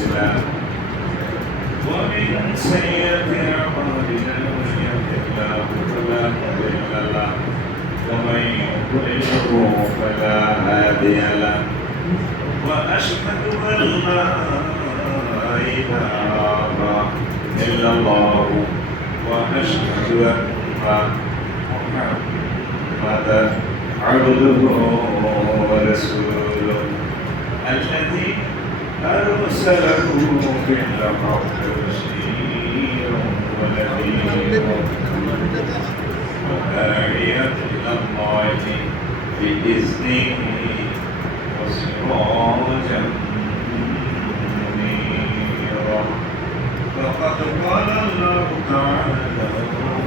مرسلا ومن سيئات أعمالنا من يهده الله فلا مضل له ومن يضلله فلا هادي له وأشهد أن لا إله إلا الله وأشهد أن محمدا عبده ورسوله الذي أرسله بالحق بشيرا ونذيرا وداعيا إلى الله بإذنه وسراجا منيرا فقد قال الله تعالى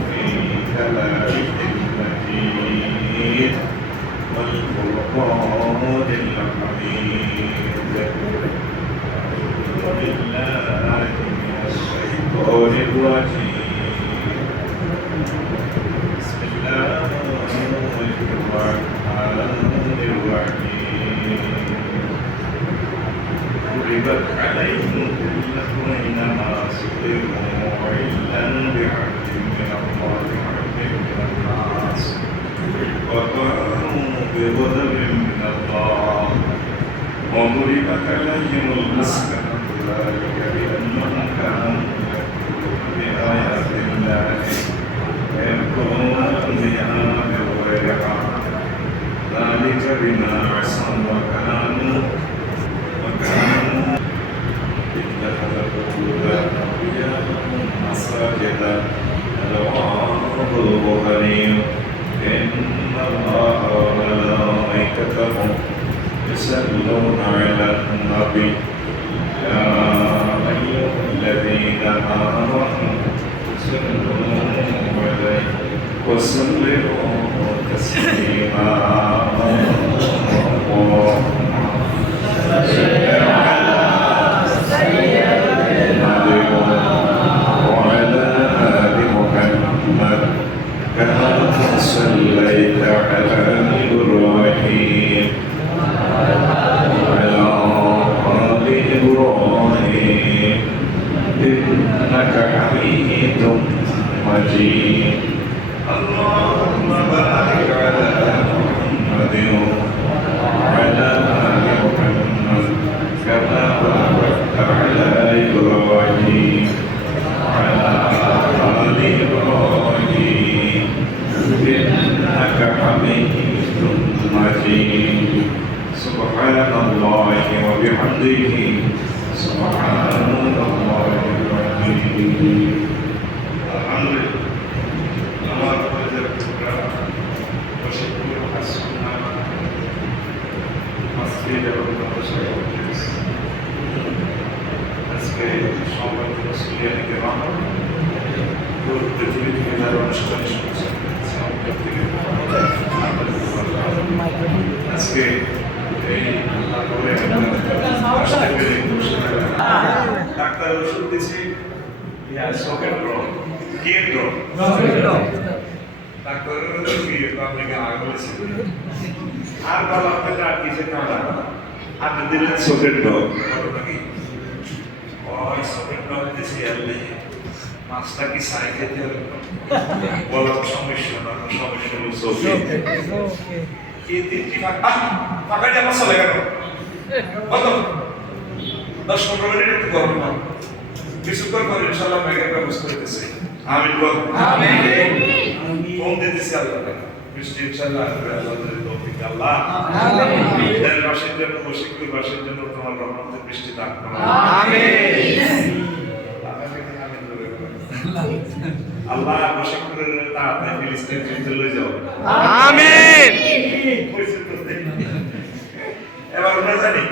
في كلامه المجيد والفرقان الحميد بالله من الشيطان الرجيم بسم الله الرحمن الرحيم ضربت عليهم ذلة أينما سقطوا إلا بعهد من الله وعهد من الناس وباءوا بغضب من الله وضربت عليهم المسكنة ذلك بأنهم كانوا يكفرون بآيات الله ويكفرون بها بغير حق ذلك بما عصوا وكانوا اتخذوا مساجد رواه البخاري إن الله وملائكته يصلون على النبي يا أيها الذين آمنوا صلوا عليه وسلموا تسليما اللهم صل على سيدنا وعلى آل محمد كما صليت على إبراهيم وعلى آل إبراهيم إنك حميد مجيد اللهم بارك على محمد وعلى آل محمد كما باركت على إبراهيم وعلى آل إبراهيم إنك حميد مجيد سبحان الله وبحمده سبحان الله العظيم الحمد لله আমার পরিবার পুরা বসিপুর হাসনা আজকে এবং আজকে সংবাদ মুসলিম কেরাম পুরো পৃথিবী থেকে যারা অনুষ্ঠান শুনছেন আজকে এই আল্লাহ করে আসতে পেরে ডাক্তার ওষুধ দিয়েছি শখের রোগ কেন্দ্র ডাক্তারের আপনাকে আগে বলেছিল আর ভালো আপনাকে আর কিছু কাটা আপনি দিলেন শখের রোগ ওই শখের রোগ দিয়েছি আল্লাহ মাছটা কি সাই খেতে হবে বলার সমস্যা না সমস্যা হলো চোখে এই তিনটি ফাঁকা দিয়ে আমার চলে গেল কত 10-15 মিনিট একটু গরম হয় কিছুক্ষণ পর ইনশাআল্লাহ মেঘের ব্যবস্থা করতেছি আমিন বল আমিন ফোন দিতেছি আল্লাহ বৃষ্টি ইনশাআল্লাহ আল্লাহ তৌফিক আল্লাহ আমিন দেশবাসীর জন্য বশিকপুরবাসীর জন্য তোমার রহমতের বৃষ্টি দান করো আমিন আল্লাহ বশিকপুরের তাড়াতাড়ি ফিলিস্তিন যুদ্ধে লয়ে যাও আমিন এবার আমরা জানি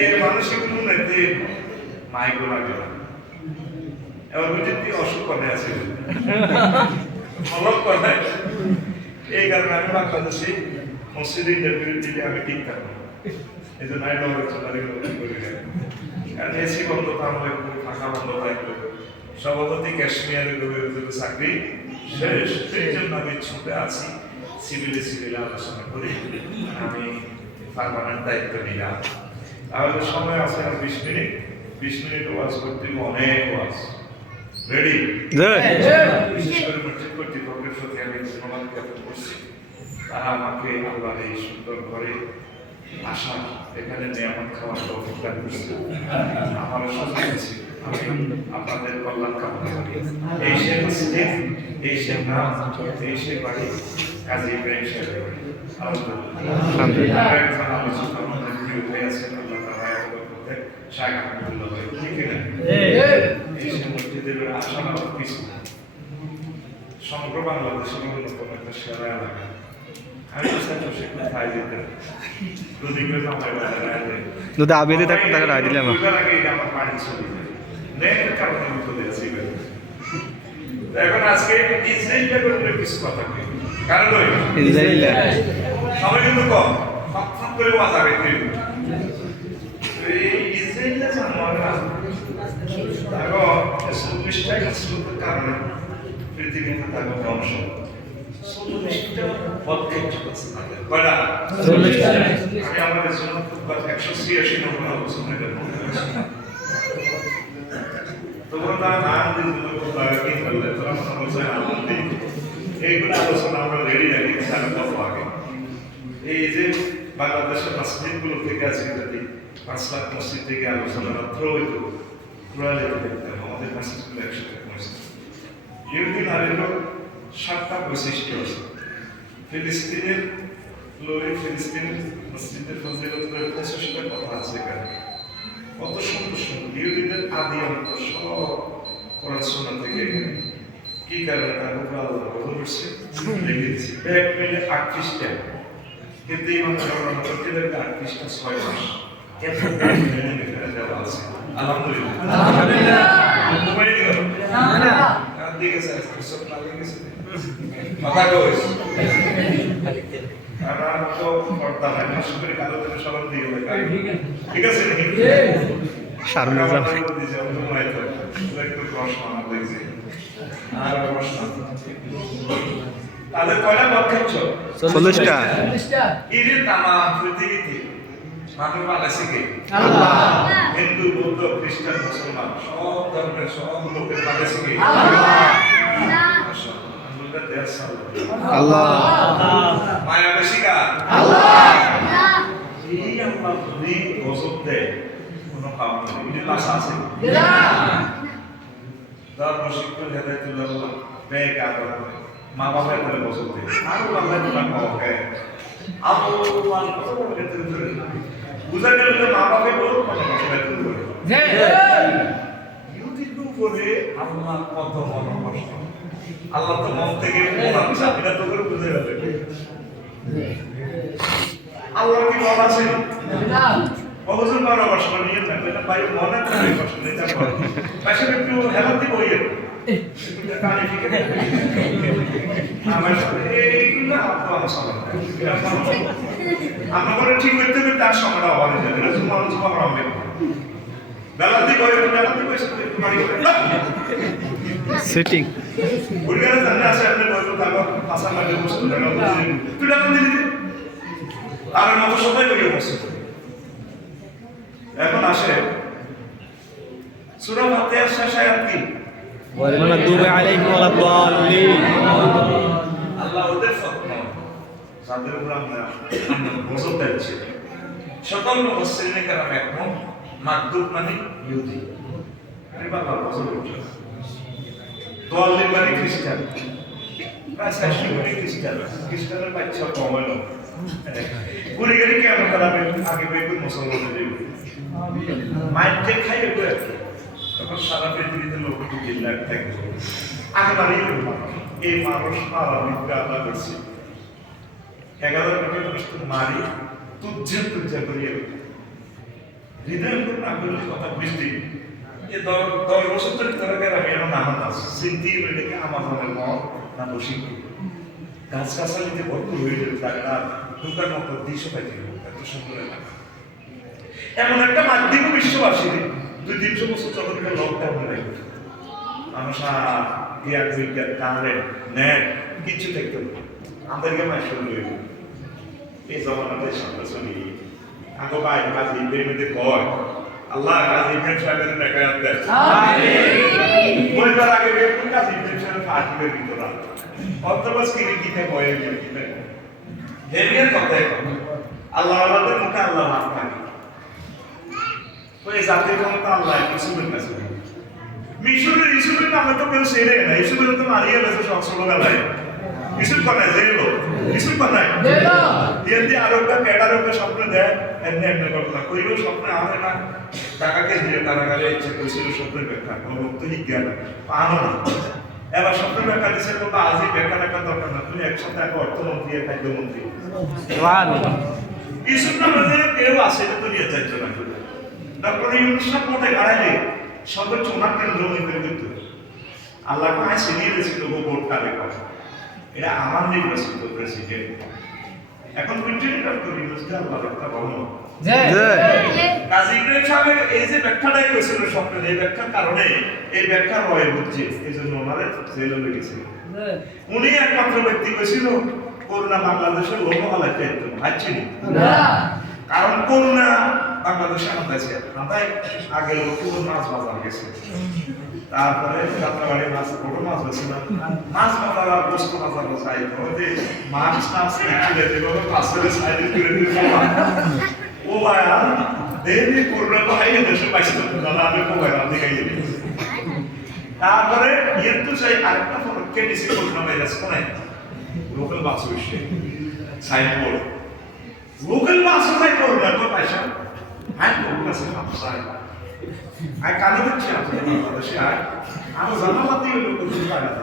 এই মানুষগুলো নেতে মাইগুলো লাগে এবার বুঝতে অসুখ করে আছে ফলক করে এই কারণে আমি বাংলাদেশে মসজিদে ইন্টারভিউ দিলে আমি ঠিক থাকবো এই জন্য আইন চলারি করি কারণ এসি বন্ধ থাকলে ফাঁকা বন্ধ থাকলে সভাপতি কাশ্মীরের চাকরি শেষ সেই জন্য আমি ছুটে আছি সিভিলে আলোচনা করি আমি পার্মানেন্ট দায়িত্ব নিলাম তাহলে সময় আছে আর 20 মিনিট, 20 মিনিট ওয়াজ করতে অনেক ওয়াজ রেডি। বিশেষ করে মসজিদ কর্তৃপক্ষের প্রতি আমি ধন্যবাদ জ্ঞাপন করছি, তারা আমাকে আল্লাহ এই সুন্দর ঘরে আসা, এখানে নিয়ামত খাওয়ার তৌফিক দান করছে, আমার সুযোগ আছে। আমি আপনাদের কল্যাণ কামনা করি। এই সে মসজিদ, এই সে নাম, এই সে বাড়ি কাজী ইব্রাহিম সাহেবের বাড়ি। আলহামদুলিল্লাহ একজন আলোচনা আমাদের প্রিয় ভাই আছেন, আল্লাহ তাআলা করতে শাহ আহমদুল্লাহ ভাই, ঠিক না? এই সে মসজিদের আসা আমার কিছু সমগ্র বাংলাদেশের অন্যতম একটা সেরা এলাকা। আমি চেষ্টা করছি কোথায় যেতে, যদি কেউ আমার বাজারে যদি আবেদে থাকতো তাকে রায় দিলাম আগে আমার বাড়ি চলে যায় নেটের কারণে আমি চলে আসি। এখন আজকে ইসরায়েলটা করে কিছু কথা কই, কারণ ওই ইসরায়েল সময় কিন্তু কম, সব করে ওয়াজ আগে এই ইসরায়েলটা জানোয়াররা তারপর 40টা কাজের কারণে পৃথিবীতে তার বংশ 40টা পদক্ষেপ আছে তাদের কয়টা 40টা। আমি আমাদের জন্য খুব 186 নম্বর আলোচনায় তখন তারা নাম দিয়েছিল কি করলে তোরা মনে বলছে আনন্দ এইগুলো আলোচনা আমরা রেডি রাখি সারা কত আগে। এই যে বাংলাদেশের মসজিদগুলো থেকে আজকে যদি 5 লাখ মসজিদ থেকে আলোচনা মাত্র হইতো পুরালে দেখতাম আমাদের মসজিদগুলো 100 মসজিদ। ইহুদি নারীরও 7টা বৈশিষ্ট্য আছে। ফিলিস্তিনের ফিলিস্তিনের মসজিদের ফজিলত করে 25টা কথা আছে এখানে। কত সুন্দর সুন্দর ইহুদিদের আদি অন্ত সব কোরআন সুন্নাহ থেকে কি কারণে তার উপর আল্লাহ বলেছে লিখে দিয়েছে এক মিলে 38টা, কিন্তু এই মানুষ প্রত্যেকের 38টা 6 মাস এত মেনে এখানে দেওয়া আছে। আলহামদুলিল্লাহ আলহামদুলিল্লাহ মোবাইল দিও না আর দিকে স্যার সব লাগে গেছে কথা কইস আর তো পড়তা না বিশেষ করে কালো থেকে সব দিয়ে দেয় ঠিক আছে সামনে যাও একটু প্রশ্ন আমার দেখছি আর প্রশ্ন তাদের কয়টা পদক্ষেপ 40টা এর তামাম পৃথিবীতে মানুষ বানাইছে কে? আল্লাহ। হিন্দু বৌদ্ধ খ্রিস্টান মুসলমান সব ধর্মের সব লোকের বানাইছে কে? আল্লাহ। আল্লাহ। মায়া বেশি কার? আল্লাহ। এই আল্লাহ যদি গজব দেয় কোনো কাম নেই, এটা লাশ আছে তার প্রশিক্ষণ হেদায়তুল্লাহ ব্যয় কার মা বাবার তাহলে গজব দেয় আরো আল্লাহ তোমার পাওয়া বুঝা গেল যে মা বাপে বলুন উপরে আল্লাহ কত মন কষ্ট, আল্লাহ তো মন থেকে এটা তো করে বুঝে গেল আল্লাহ কি মন আছে অবজন বারো কষ্ট নিয়ে থাকবে না ভাই মনে থাকে কষ্ট নেই তারপর পাশে একটু হেলাত দিব ইয়ে আমার ঠিক করতে হবে তার সময়টা অভাব হয়ে যাবে মানুষ খবর হবে বেলাতি বেলাতি পয়সা সেটিং বুড়িগারে জানে আছে আপনি বলবো তারপর পাশা লাগে বস্তু তুই টাকা দিয়ে দিতে আর মতো সবাই করিয়ে বসে এখন আসে সূরা ফাতিহার শেষ আয়াত কি والمغضوب عليهم ولا الضالين আল্লাহ ওদের ফতনা যাদের উপর আমরা গজব দিচ্ছি সকল মুসলিমে কারাম একদম মাগদুব মানে ইহুদি আরে বাবা গজব উঠে দলিল মানে খ্রিস্টান রাসা শিখনি খ্রিস্টানের বাচ্চা কমালো গুড়িগাড়ি কেন করাবে আগে বেগুন মুসলমানদের দেবে মাইন্ডে খাইয়ে করে তখন সারা পৃথিবীতে লোক 2 লাখ থাকবে আগে বাড়িয়ে এই মানুষ মারা বিদ্যা আল্লাহ করছে 11 কোটি মানুষ তো মারি তুজ্জা করিয়ে হৃদয় করে না করলে কথা বুঝতে এ 10 বছর ধরে তারা আমি এখন নামাজ আছে সিদ্ধি রেখে আমাজনের মত না বসি গাছ গাছালিতে ভরপুর হয়ে যাবে তারা দোকান মতো 200 পাইতে এত সুন্দর এলাকা এমন একটা মাধ্যম বিশ্ববাসী 200-300 বছর চলতে লকডাউন হয়ে গেছে মানুষ ইয়ার উইকার কারেন্ট নেট কিছু দেখতে আমাদেরকে মাস শুরু হয়ে এই জমানাতে সামনে চলি আগো ভাই কাজী ইব্রাহিম মধ্যে কয় আল্লাহ কাজী ইব্রাহিম সাহেবের নেকায়াত দেন বলবার আগে বেকুল কাজী ইব্রাহিম সাহেব ফাটিবের ভিতর অন্তবাস কি গীতে বয়ে গীতে হেমিয়ার কথা এখন আল্লাহ আল্লাহদের মুখে আল্লাহ হাত থাকে ওই জাতির ক্ষমতা আল্লাহ ইউসুফের কাছে মিশরের ইউসুফের নামে তো কেউ সেরে না ইউসুফের তো মারিয়ে গেছে সব ছোটবেলায় ইউসুফ বানায় জেলো ইউসুফ বানায় দিয়ে আরো একটা ক্যাডার একটা স্বপ্ন দেয় এমনি এমনি ঘটনা কইলেও স্বপ্নে আনে না টাকাকে দিয়ে কারাগারে ইচ্ছে করেছিল স্বপ্নের ব্যাখ্যা কোনো ভক্ত জ্ঞান আনো না এবার স্বপ্নের ব্যাখ্যা দিচ্ছে বলবো আজই ব্যাখ্যা রাখার দরকার না তুমি একসাথে একটা অর্থমন্ত্রী আর খাদ্যমন্ত্রী ইউসুফ নামে কেউ আছে এটা তো নিয়ে চাইছো না ডক্টর ইউনুস মোটে গাড়াইলে সর্বোচ্চ ওনার কেন্দ্র হয়ে দিত আল্লাহ কাছে ছিনিয়ে দিয়েছিল ভোট কারে কথা এটা আমার নির্বাচিত প্রেসিডেন্ট এখন প্রিন্টেড ডক্টর ইউনুসকে আল্লাহ একটা বলো কাজী ইব্রাহিম সাহেবের এই যে ব্যাখ্যাটাই করেছিল স্বপ্নের এই ব্যাখ্যার কারণে এই ব্যাখ্যা রয়ে বুঝছে এই জন্য ওনারে জেলে লেগেছিল উনি একমাত্র ব্যক্তি করেছিল করোনা বাংলাদেশের লোকহালায় চাইতো হাঁচছিনি কারণ করোনা বাংলাদেশে হাঁটাইছে হাঁটায় আগে লক্ষ্মীপুর মাছ বাজার গেছে তারপরে যাত্রাবাড়ি মাছ বড় মাছ হয়েছে না মাছ বাজার আর বস্তু বাজার চাই যে মাছ টাছ ছিল যেভাবে পাশের সাইডে করে দিল ও ভাইয়া দেরি করোনা তো হাইয়ে দেশে পাইছিল দাদা আমি কোবাই না দেখাই দিই তারপরে এর তো চাই আরেকটা ফটো কেডিসি করোনা ভাইরাস কোনে লোকাল বাস হইছে সাইনবোর্ড লোকাল বাস হয় করোনা তো পাইছা আই করোনা সে হামসাই আই কানে দিচ্ছি আপনি বাংলাদেশে আই আমি জানালাতেই লোক কিছু পারে না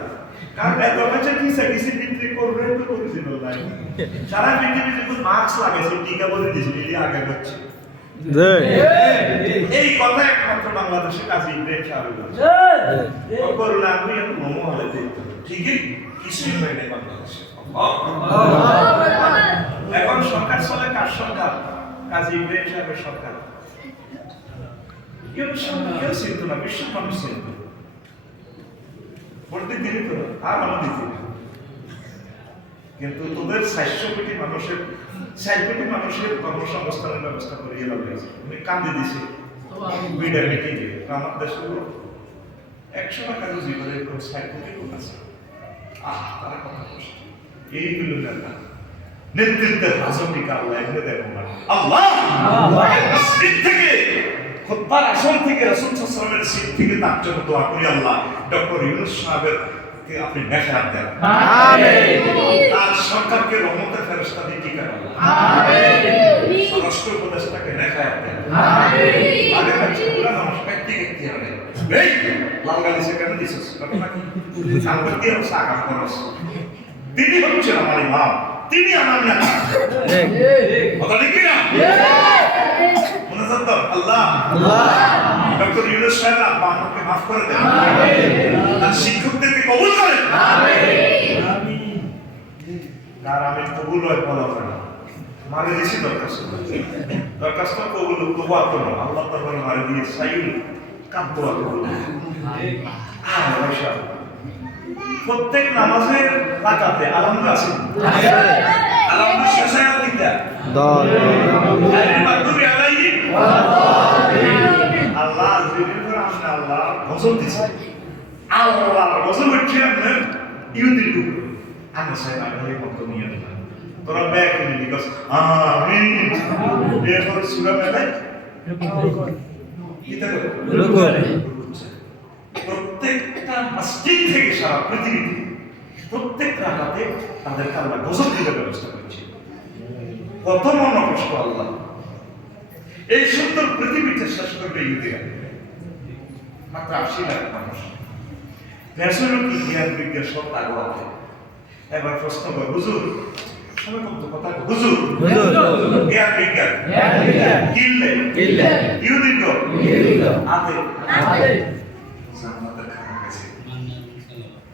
কারণ এত বাচ্চা কি সার্ভিস বিক্রি করবে তো করেছিল নাই সারা পৃথিবী যখন মাস্ক লাগাইছে টিকা বলে দিয়েছিল এই আগে হচ্ছে এই কথা একমাত্র বাংলাদেশে কাজী ইব্রাহিম সাহেব বলেছে করোনা আমি মোমো হলে দেখতে ঠিকই কিছুই হয় না বাংলাদেশে এখন সরকার চলে কার সরকার কাজী ইব্রাহিম সাহেবের সরকার কেউ চিনত না বিশ্ব মানুষ চিনত বলতে দিলি তো আর আমার দিতে কিন্তু তোদের 400 কোটি মানুষের 4 কোটি মানুষের কর্মসংস্থানের ব্যবস্থা করে এলাম উনি কান্দে দিছে বিডার মিটিংয়ে আমার দেশে 100 টাকা রুজি করে 60 কোটি লোক আছে তারা কথা বলছে এইগুলো না নেতৃত্বের রাজনীতি আল্লাহ এগুলো দেখো না আল্লাহ সিট থেকে খুতবার আসন থেকে রাসূল সাল্লাল্লাহু আলাইহি ওয়াসাল্লামের সিট থেকে তার জন্য দোয়া করি আল্লাহ ডক্টর ইউনুস সাহেবের কে আপনি নেখায়াত দেন আমিন তার সরকারকে রহমতের ফেরেশতা দিয়ে টিকা দেন আমিন রাষ্ট্র উপদেষ্টাকে নেখায়াত দেন আমিন আগে বাচ্চা পুরা মানুষ ব্যক্তিগত হবে এই লালগালি সেখানে দিছস ঘটনা কি আমরা কি আর সাকাম করস তিনি হচ্ছেন আমার ইমাম তিনি আমার নেতা কথা ঠিক না মুনাজাত আল্লাহ ডক্টর ইউনুস সাহেব আপনাকে মাফ করে দেন আমিন তার শিক্ষকদেরকে কবুল করেন আমিন আর আমি কবুল হয় বলা না মারে দিছি দরখাস্ত কবুল কবুল করো আল্লাহ তাআলা মারে দিয়ে সাইল কাব্য কবুল প্রত্যেক নামাজের রাকাতে আলহামদুলিল্লাহ আছে আলহামদুলিল্লাহ শেষ আয়াত দিতা দল মাগদুবি আলাইহি আল্লাহ জিকির করে আমরা আল্লাহ গজল দিছে আল্লাহ গজল হচ্ছে আপনার ইহুদির উপর আমরা সাহেব আল্লাহর মত নিয়ে না তোরা ব্যাক করে দিছস আমিন এরপর সূরা মেলায় কি দেখো প্রত্যেকটা মসজিদ থেকে সারা পৃথিবীতে প্রত্যেক রাকাতে তাদের আল্লাহ গজল দিতে ব্যবস্থা করেছে কত মন কষ্ট আল্লাহ এই সুন্দর পৃথিবীতে শেষ করবে ইহুদিরা মাত্র 80 লাখ মানুষ রাসূলুল্লাহ জ্ঞান বিজ্ঞান সব লাগু আছে এবার প্রশ্ন করে হুজুর সবাই কত কথা হুজুর জ্ঞান বিজ্ঞান কিল্লে ইহুদিগো আতে জান্নাতের খানা গেছে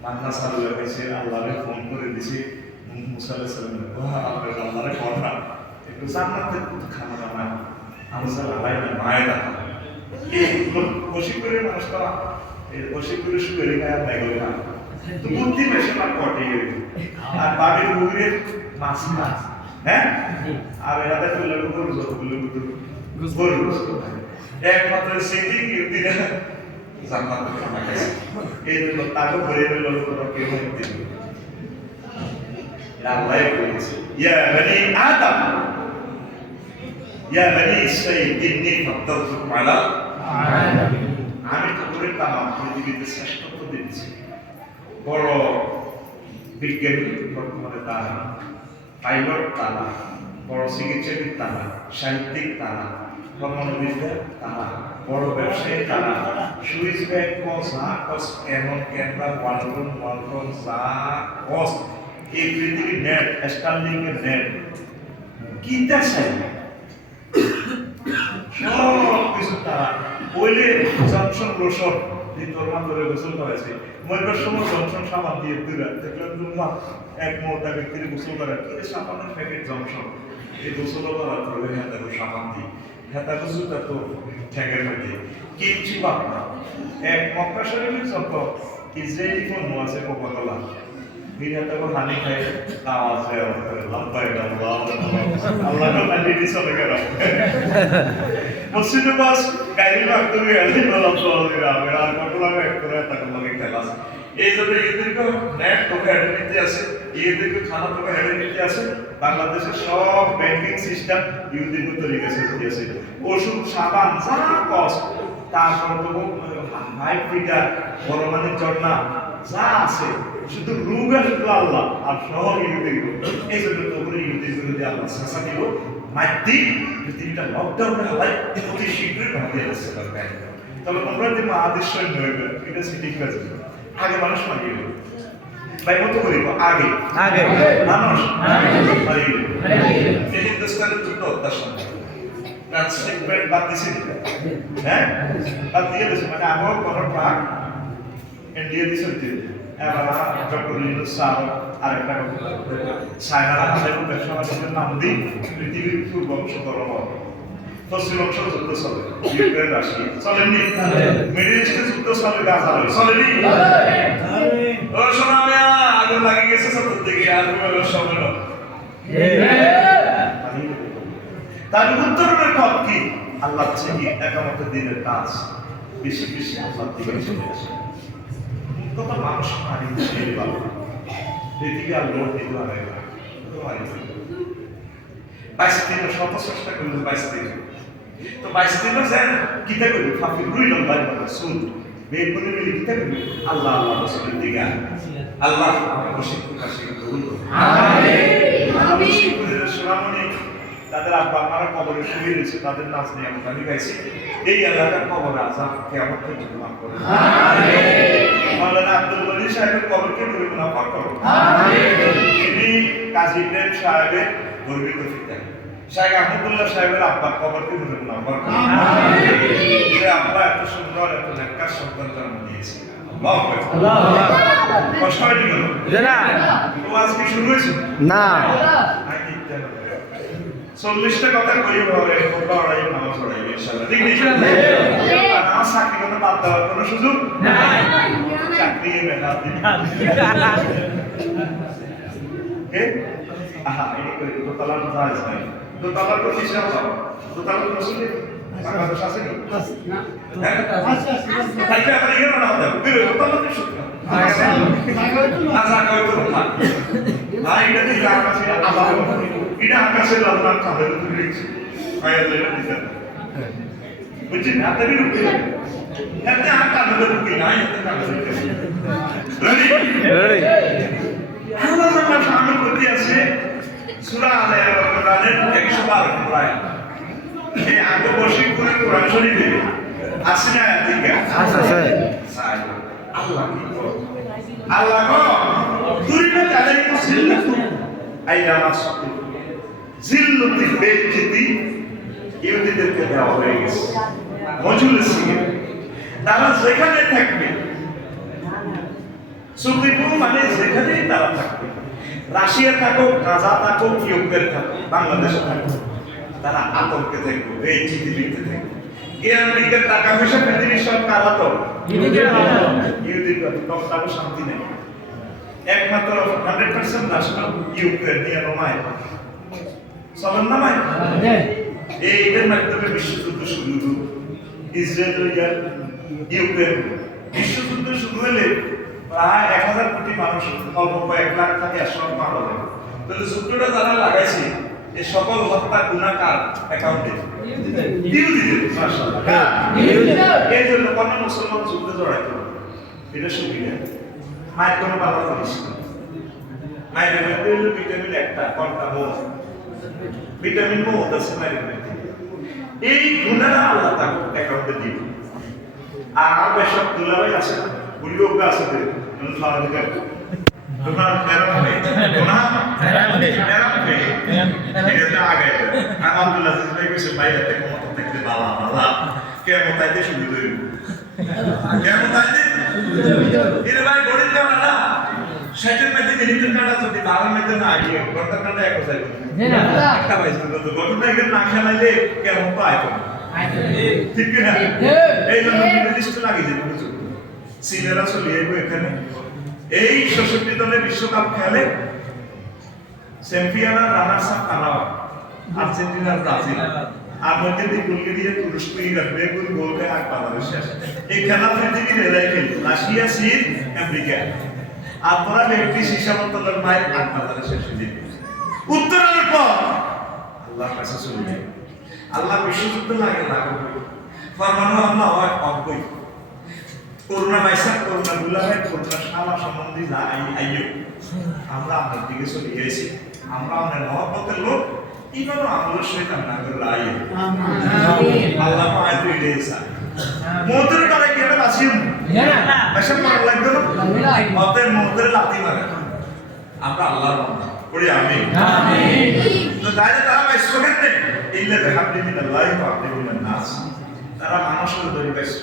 মান্না সাল্লাল্লাহু আলাইহি ওয়াসাল্লাম আল্লাহরে ফোন করে দিছে মুসা আলাইহিস সালাম আপনার আল্লাহরে কথা একটু জান্নাতের খানা বানা আমসা আলাইনা মায়দা এই বশিকুরে মানুষটা এই বশিকুরে শুয়ে গায় লাগলো না তো বুদ্ধি বেশি না কটে আর বাড়ির মুগরে মাছ মাছ হ্যাঁ আর এরা তো লোক গরু একমাত্র সেটি ইহুদিরা জান্নাত খানা খাইছে এই জন্য তাকে ভরে দিল কেউ দিল আল্লাহ বলেছে ইয়া বনি আদম ইয়া বনি ইসরাঈল ইন্নী ফাদ্দালতুকুম আলা আলামিন আমি তোমাদের তামাম পৃথিবীতে শ্রেষ্ঠত্ব দিয়েছি বড় বিজ্ঞানী বর্তমানে তারা পাইলট তারা বড় চিকিৎসাবিদ তারা সাহিত্যিক তারা ভ্রমণবিদ্যা তারা বড় ব্যবসায়ী তারা সুইস ব্যাংক যা কস ক্যানন ক্যামেরা ওয়ালটন যা কস এই পৃথিবীর নেট স্টারলিংকের নেট কিটা চাই সব কিছু তারা ওইলে জনসন রোশন তোরমান ধরে গোসল করেছে মরবার সময় জনসন সাবান দিয়ে তুলে দেখলাম তোমার এক মোটা ব্যক্তির গোসল করে কি সাবানের প্যাকেট জনসন এই গোসল করার ধরে হ্যাঁ দেখো সাবান দিই হ্যাঁ তাকে জুতা তো ঠেকের মধ্যে কিচ্ছু বাপ না এক মক্কা শরীফের যত ইসরায়েলি পণ্য আছে কোকাকোলা বিরাট এবং হানি খাই আওয়াজ করে লম্বাই আল্লাহ নালি দিছ গেল মসজিদে বাস গাড়ি রাখতে গেলে লম্বা আর কতলা এক করে তাকে লাগে খেলা এই জন্য এদেরকে নেট তোকে হেডে আছে এদেরকে খানা তোকে হেডে আছে বাংলাদেশের সব ব্যাংকিং সিস্টেম ইউদিকে তরিকাছে দিয়েছে ওষুধ সাবান যা কষ্ট তারপর তো হাই ফিটার বড় মানের জন্না যা আছে শুধু রোগ আসলো আল্লাহ আর সব ইহুদিগুলো এই জন্য তোমরা ইহুদিগুলো দিয়ে আল্লাহ শাসা দিল মাইতিক পৃথিবীটা লকডাউনে হয় অতি শীঘ্রই ভাবিয়ে আসছে দরকার তবে তোমরা যে আদেশ সৈন্য হইবে এটা ঠিক আছে আগে মানুষ মারিয়ে গেল ভাই কত করিব আগে আগে মানুষ মারিয়ে গেল হিন্দুস্তানের যুদ্ধ অত্যাচার ট্রান্সলেট বাদ দিয়েছে হ্যাঁ বাদ দিয়ে দিয়েছে মানে আমার কোনো ভাগ ইন্ডিয়া দিয়েছে এবার ডক্টর লিনুস স্যার আরেকটা চায়নারা আমাদের ব্যবসা বাণিজ্যের নাম দিই পৃথিবীর পূর্ব অংশ গরম পশ্চিম অংশ যুদ্ধ চলে ইউক্রেন রাশিয়া চলেনি মিডল ইস্টে যুদ্ধ চলে গাজা চলেনি ও সোনা মিয়া আগে লাগে গেছে সত্তর থেকে আর সময় না তার উত্তরের পথ কি আল্লাহ থেকে একামত দিনের কাজ বেশি বেশি আল্লাহ দিকে চলে আসে কত মানুষ মারি দিয়ে পাবো পৃথিবী আর লোড দিতে পারে না 22 দিন শত চেষ্টা করলো 22 দিন তো 22 দিন যেন কিতা করবে ফাফি রুই লম্বাই সুদ বেগুনি মিলি কিতা করবে আল্লাহ আল্লাহ রাসূলের দিকে আল্লাহ আমাকে শিক্ষক কাছে কবুল করুন আমিন আমিন সুরামনি তাদের আব্বা মারা কবরে শুয়ে রয়েছে তাদের নাচ নিয়ে আমি গাইছি এই এলাকার কবরে আযাব কিয়ামত পর্যন্ত মাফ করুন আমিন মাওলানা আব্দুল ওলি সাহেবের কবরকে দূরে মাফ করুন আমিন তিনি কাজী ইব্রাহিম সাহেবের গর্বিত পিতা শাইখ আহমদুল্লাহ সাহেবের আব্বা কবরকে দূরে মাফ করুন আমিন যে আব্বা এত সুন্দর এত নেককার সন্তান জন্ম দিয়েছে আল্লাহ কষ্ট হয়নি কেন না তো আজকে শুরু হয়েছে না 40টা কথা কই হবে পড়াই নামাজ পড়াই ইনশাআল্লাহ ঠিক নেই নামাজ চাকরি করতে বাদ দেওয়ার কোনো সুযোগ নাই চাকরি মেহনত দিন কে আহা এই করে তো তালার জায়েজ নাই তো তালার তো হিসাব দাও তো তালার তো শুনে বাংলাদেশ আছে না আচ্ছা তাই কি আপনি এর না হতে বের তো তালার তো শুনে আচ্ছা কই তো না ভাই এটা দিয়ে আকাশে আল্লাহ এটা আকাশে আল্লাহ কাদের দিয়েছে আয়াত এটা দিতে বুঝছেন আপনি রুকি আপনি আকাশে রুকি না এটা কাছে রেডি রেডি আল্লাহ তাআলা শামিল করতে আছে সূরা আলে ইমরানের 112 প্রায় এই আগবর্ষী করে কোরআন শরীফে আছে না আয়াতিকা আছে আল্লাহ কি করে আল্লাহ গো দুইটা তাদের মুসলিম আইনা মাসুদ জিল্লতি বেজ্জতি ইহুদিদেরকে দেওয়া হয়ে গেছে মজুলের সিগে তারা যেখানে থাকবে সুপ্রিমো মানে যেখানেই তারা থাকবে রাশিয়া থাকুক গাজা থাকুক ইউক্রেন থাকুক বাংলাদেশে থাকুক তারা আতঙ্কে থাকবে বেজ্জতি লিখতে থাকবে জ্ঞান বিজ্ঞান টাকা পয়সা পৃথিবীর সব কারা তো ইহুদিদের তাও শান্তি নেই একমাত্র 100% ন্যাশনাল ইউক্রেন নিয়ে রোমায় চলেন না ভাই এইটার মাধ্যমে বিশ্বযুদ্ধ শুরু হলো ইসরায়েল আর ইউক্রেন বিশ্বযুদ্ধ শুরু হলে প্রায় 1000 কোটি মানুষ অল্প কয়েক লাখ থেকে 100 লাখ মারা যাবে তাহলে যুদ্ধটা যারা লাগাইছে এই সকল হত্যা গুনাহকার অ্যাকাউন্টে ইহুদিদের মাশাআল্লাহ এই জন্য কোন মুসলমান যুদ্ধে জড়াইতো এটা সুবিধা মায়ের কোনো বাধা জিনিস না মায়ের মধ্যে ভিটামিন একটা কোনটা মোট ভিটামিন মোট আছে মায়ের মধ্যে এই গুনাহটা আল্লাহ তাআলা অ্যাকাউন্টে দিবে আর বেশক দুলাভাই আছে বুড়িও আছে মানে খাওয়া দিতে তোমার তেরো হবে গুনাহ তেরো হবে এটা আগে আর আব্দুল আজিজ ভাই কইছে ভাই এতে কোন থাকতে বাবা বাবা কেমন তাইতে শুরু হইল কেমন তাইতে এর ভাই গড়ির কাটা না সেটার মধ্যে মিনিটের কাটা যদি 12 মধ্যে না আগে ঘন্টার কাটা এক যায় একটা পাইছে তো ঘটনা এখানে না খেলাইলে কেমন তো আইতো ঠিক কি না এই জন্য নির্দিষ্ট লাগিয়ে দিতে বুঝছো সিনেরা চলে যাবে এখানে এই 66 দলে বিশ্বকাপ খেলে চ্যাম্পিয়ন আর রানার্স আপ কানাডা আর্জেন্টিনা আর ব্রাজিল আর মধ্যে দিয়ে গোলকে দিয়ে তুরস্ক ইরান বেগুন গোলকে আগ বাংলাদেশ শেষ এই খেলা পৃথিবীর এলাই খেল রাশিয়া চীন আমেরিকা আর তোরা ব্যক্তি শিশামন্তলের মাই আগ বাংলাদেশ শেষ দিয়ে উত্তরের পর আল্লাহর কাছে চলে যায় আল্লাহ বিশ্বযুদ্ধ লাগে না ফরমানো আল্লাহ হয় অজ্ঞই করোনা ভাইসাব করোনা গুলাভাই করোনা শালা সম্বন্ধে যা আইয়ো আমরা আপনার দিকে চলে গেছি আমরা আপনার মহব্বতের লোক এইভাবে আমাদের শয়তান না করে আইয়ো আল্লাহ পায় তো এটাই চায় মৌতের কালে কি এটা বাঁচিয়ে ভাইসাব করার লাগবে না অতএব মৌতের লাথি মারে আমরা আল্লাহর বান্দা পড়ি আমিন তো তাইলে তারা বাইশ করেন ইল্লা বিহাবলি মিনাল্লাহি ওয়া হাবলি মিনান নাস তারা মানুষের ধরে বাইশ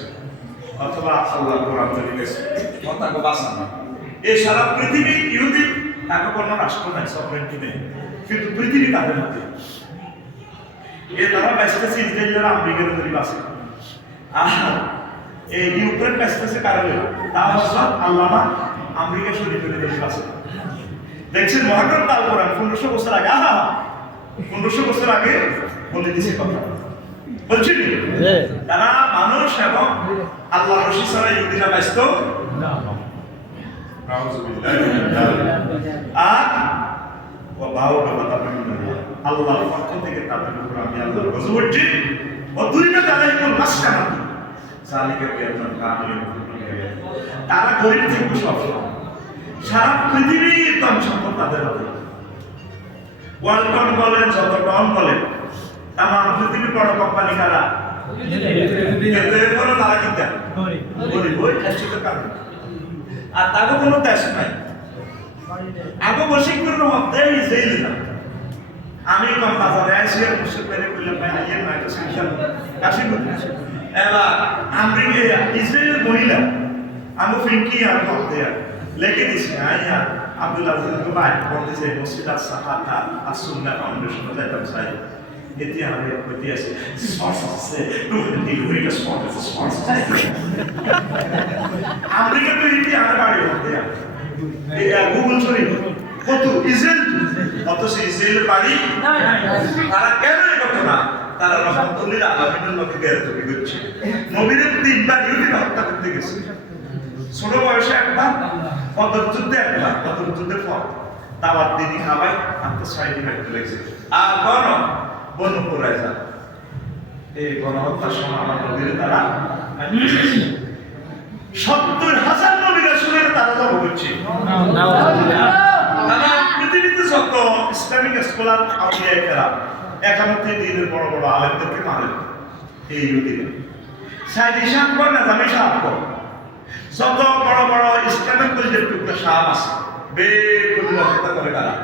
অথবা আল্লাহর কোরআন ধরে বাইশ কথা কো বাঁচানো এই সারা পৃথিবী ইহুদি তাকে কোনো রাষ্ট্র নাই সভরেন্টি নেই কিন্তু পৃথিবী তাদের হাতে এ তারা বাইশটাছে ইসরায়েলের আমেরিকার ধরে বাঁচে আর এই ইউক্রেন বাইশটাছে কারণে তা হচ্ছে আল্লামা আমেরিকা শরীফের ধরে বাঁচে দেখছেন মহাগ্রন্থ আল কোরআন 1500 বছর আগে 1500 বছর আগে বলে দিয়েছে কথা বলছি তারা মানুষ এবং আল্লাহর রাসূল ছাড়া ইহুদিরা ব্যস্ত না আর ও বাও বাবা আল্লাহর পক্ষ থেকে তাদের উপর আমি আল্লাহর গজব হচ্ছি ও দুইটা আলাইকুম মাসকানা জালিকা বিআন্নাহুম কানু তারা গরিব থেকে সব সারা পৃথিবীর ধন সম্পদ তাদের হাতে ওয়ালটন বলেন যতটন বলেন তামাম পৃথিবীর বড় কোম্পানি কারা এদের কোনো তারা কিনতে গরিব ওই খাচ্ছিতে কারণ আর তাকে কোনো দেশ নাই আগে বসে কোনো হতে ইসরায়েল না আমি কম বাজারে আসি আর মুসলিম মেরে কইলাম ভাই আইয়েন না এটা সংসার কাশি করতে এবার আমেরিকা ইসরায়েলের মহিলা আমি ফিনকি আর করতে লেখে দিছি আইয়া আব্দুল আজিজ ভাই বলতেছে মসজিদ আস-সাহাবা আস-সুন্নাহ ফাউন্ডেশন যাইতাম চাই এতে আমি কইতে আছি সোর্স আছে টু ডিগ্রিটা সোর্স আমেরিকা তো ইতি আর বাড়ি হতে এই গুগল ছড়ি কত ইসরায়েল অথচ ইসরায়েলের বাড়ি তারা কেন এই ঘটনা তারা রহমতুল্লাহ আলামিনের লোকে বের তৈরি করছে নবীদের তিনবার ইহুদিরা হত্যা করতে গেছে ছোট বয়সে একবার বদর যুদ্ধে একবার বদর যুদ্ধের পর দাওয়াত দিদি খাবাই আত্ম 6 দিন একটা লেগেছে আর বনু কুরাইজা এই গণহত্যার সময় আমার নবীর তারা 70,000 নবী রাসূলের তারা জব করছে তারা পৃথিবীতে যত ইসলামিক স্কলার আউলিয়া কেরাম একামতে দিনের বড় বড় আলেমদেরকে মারেন এই ইহুদিরা সাইদি সাহেব কর না জামি সাহেব কর যত বড় বড় ইসলামিক কলেজের টুকরা সাহেব আছে বেগুলো হত্যা করে কারা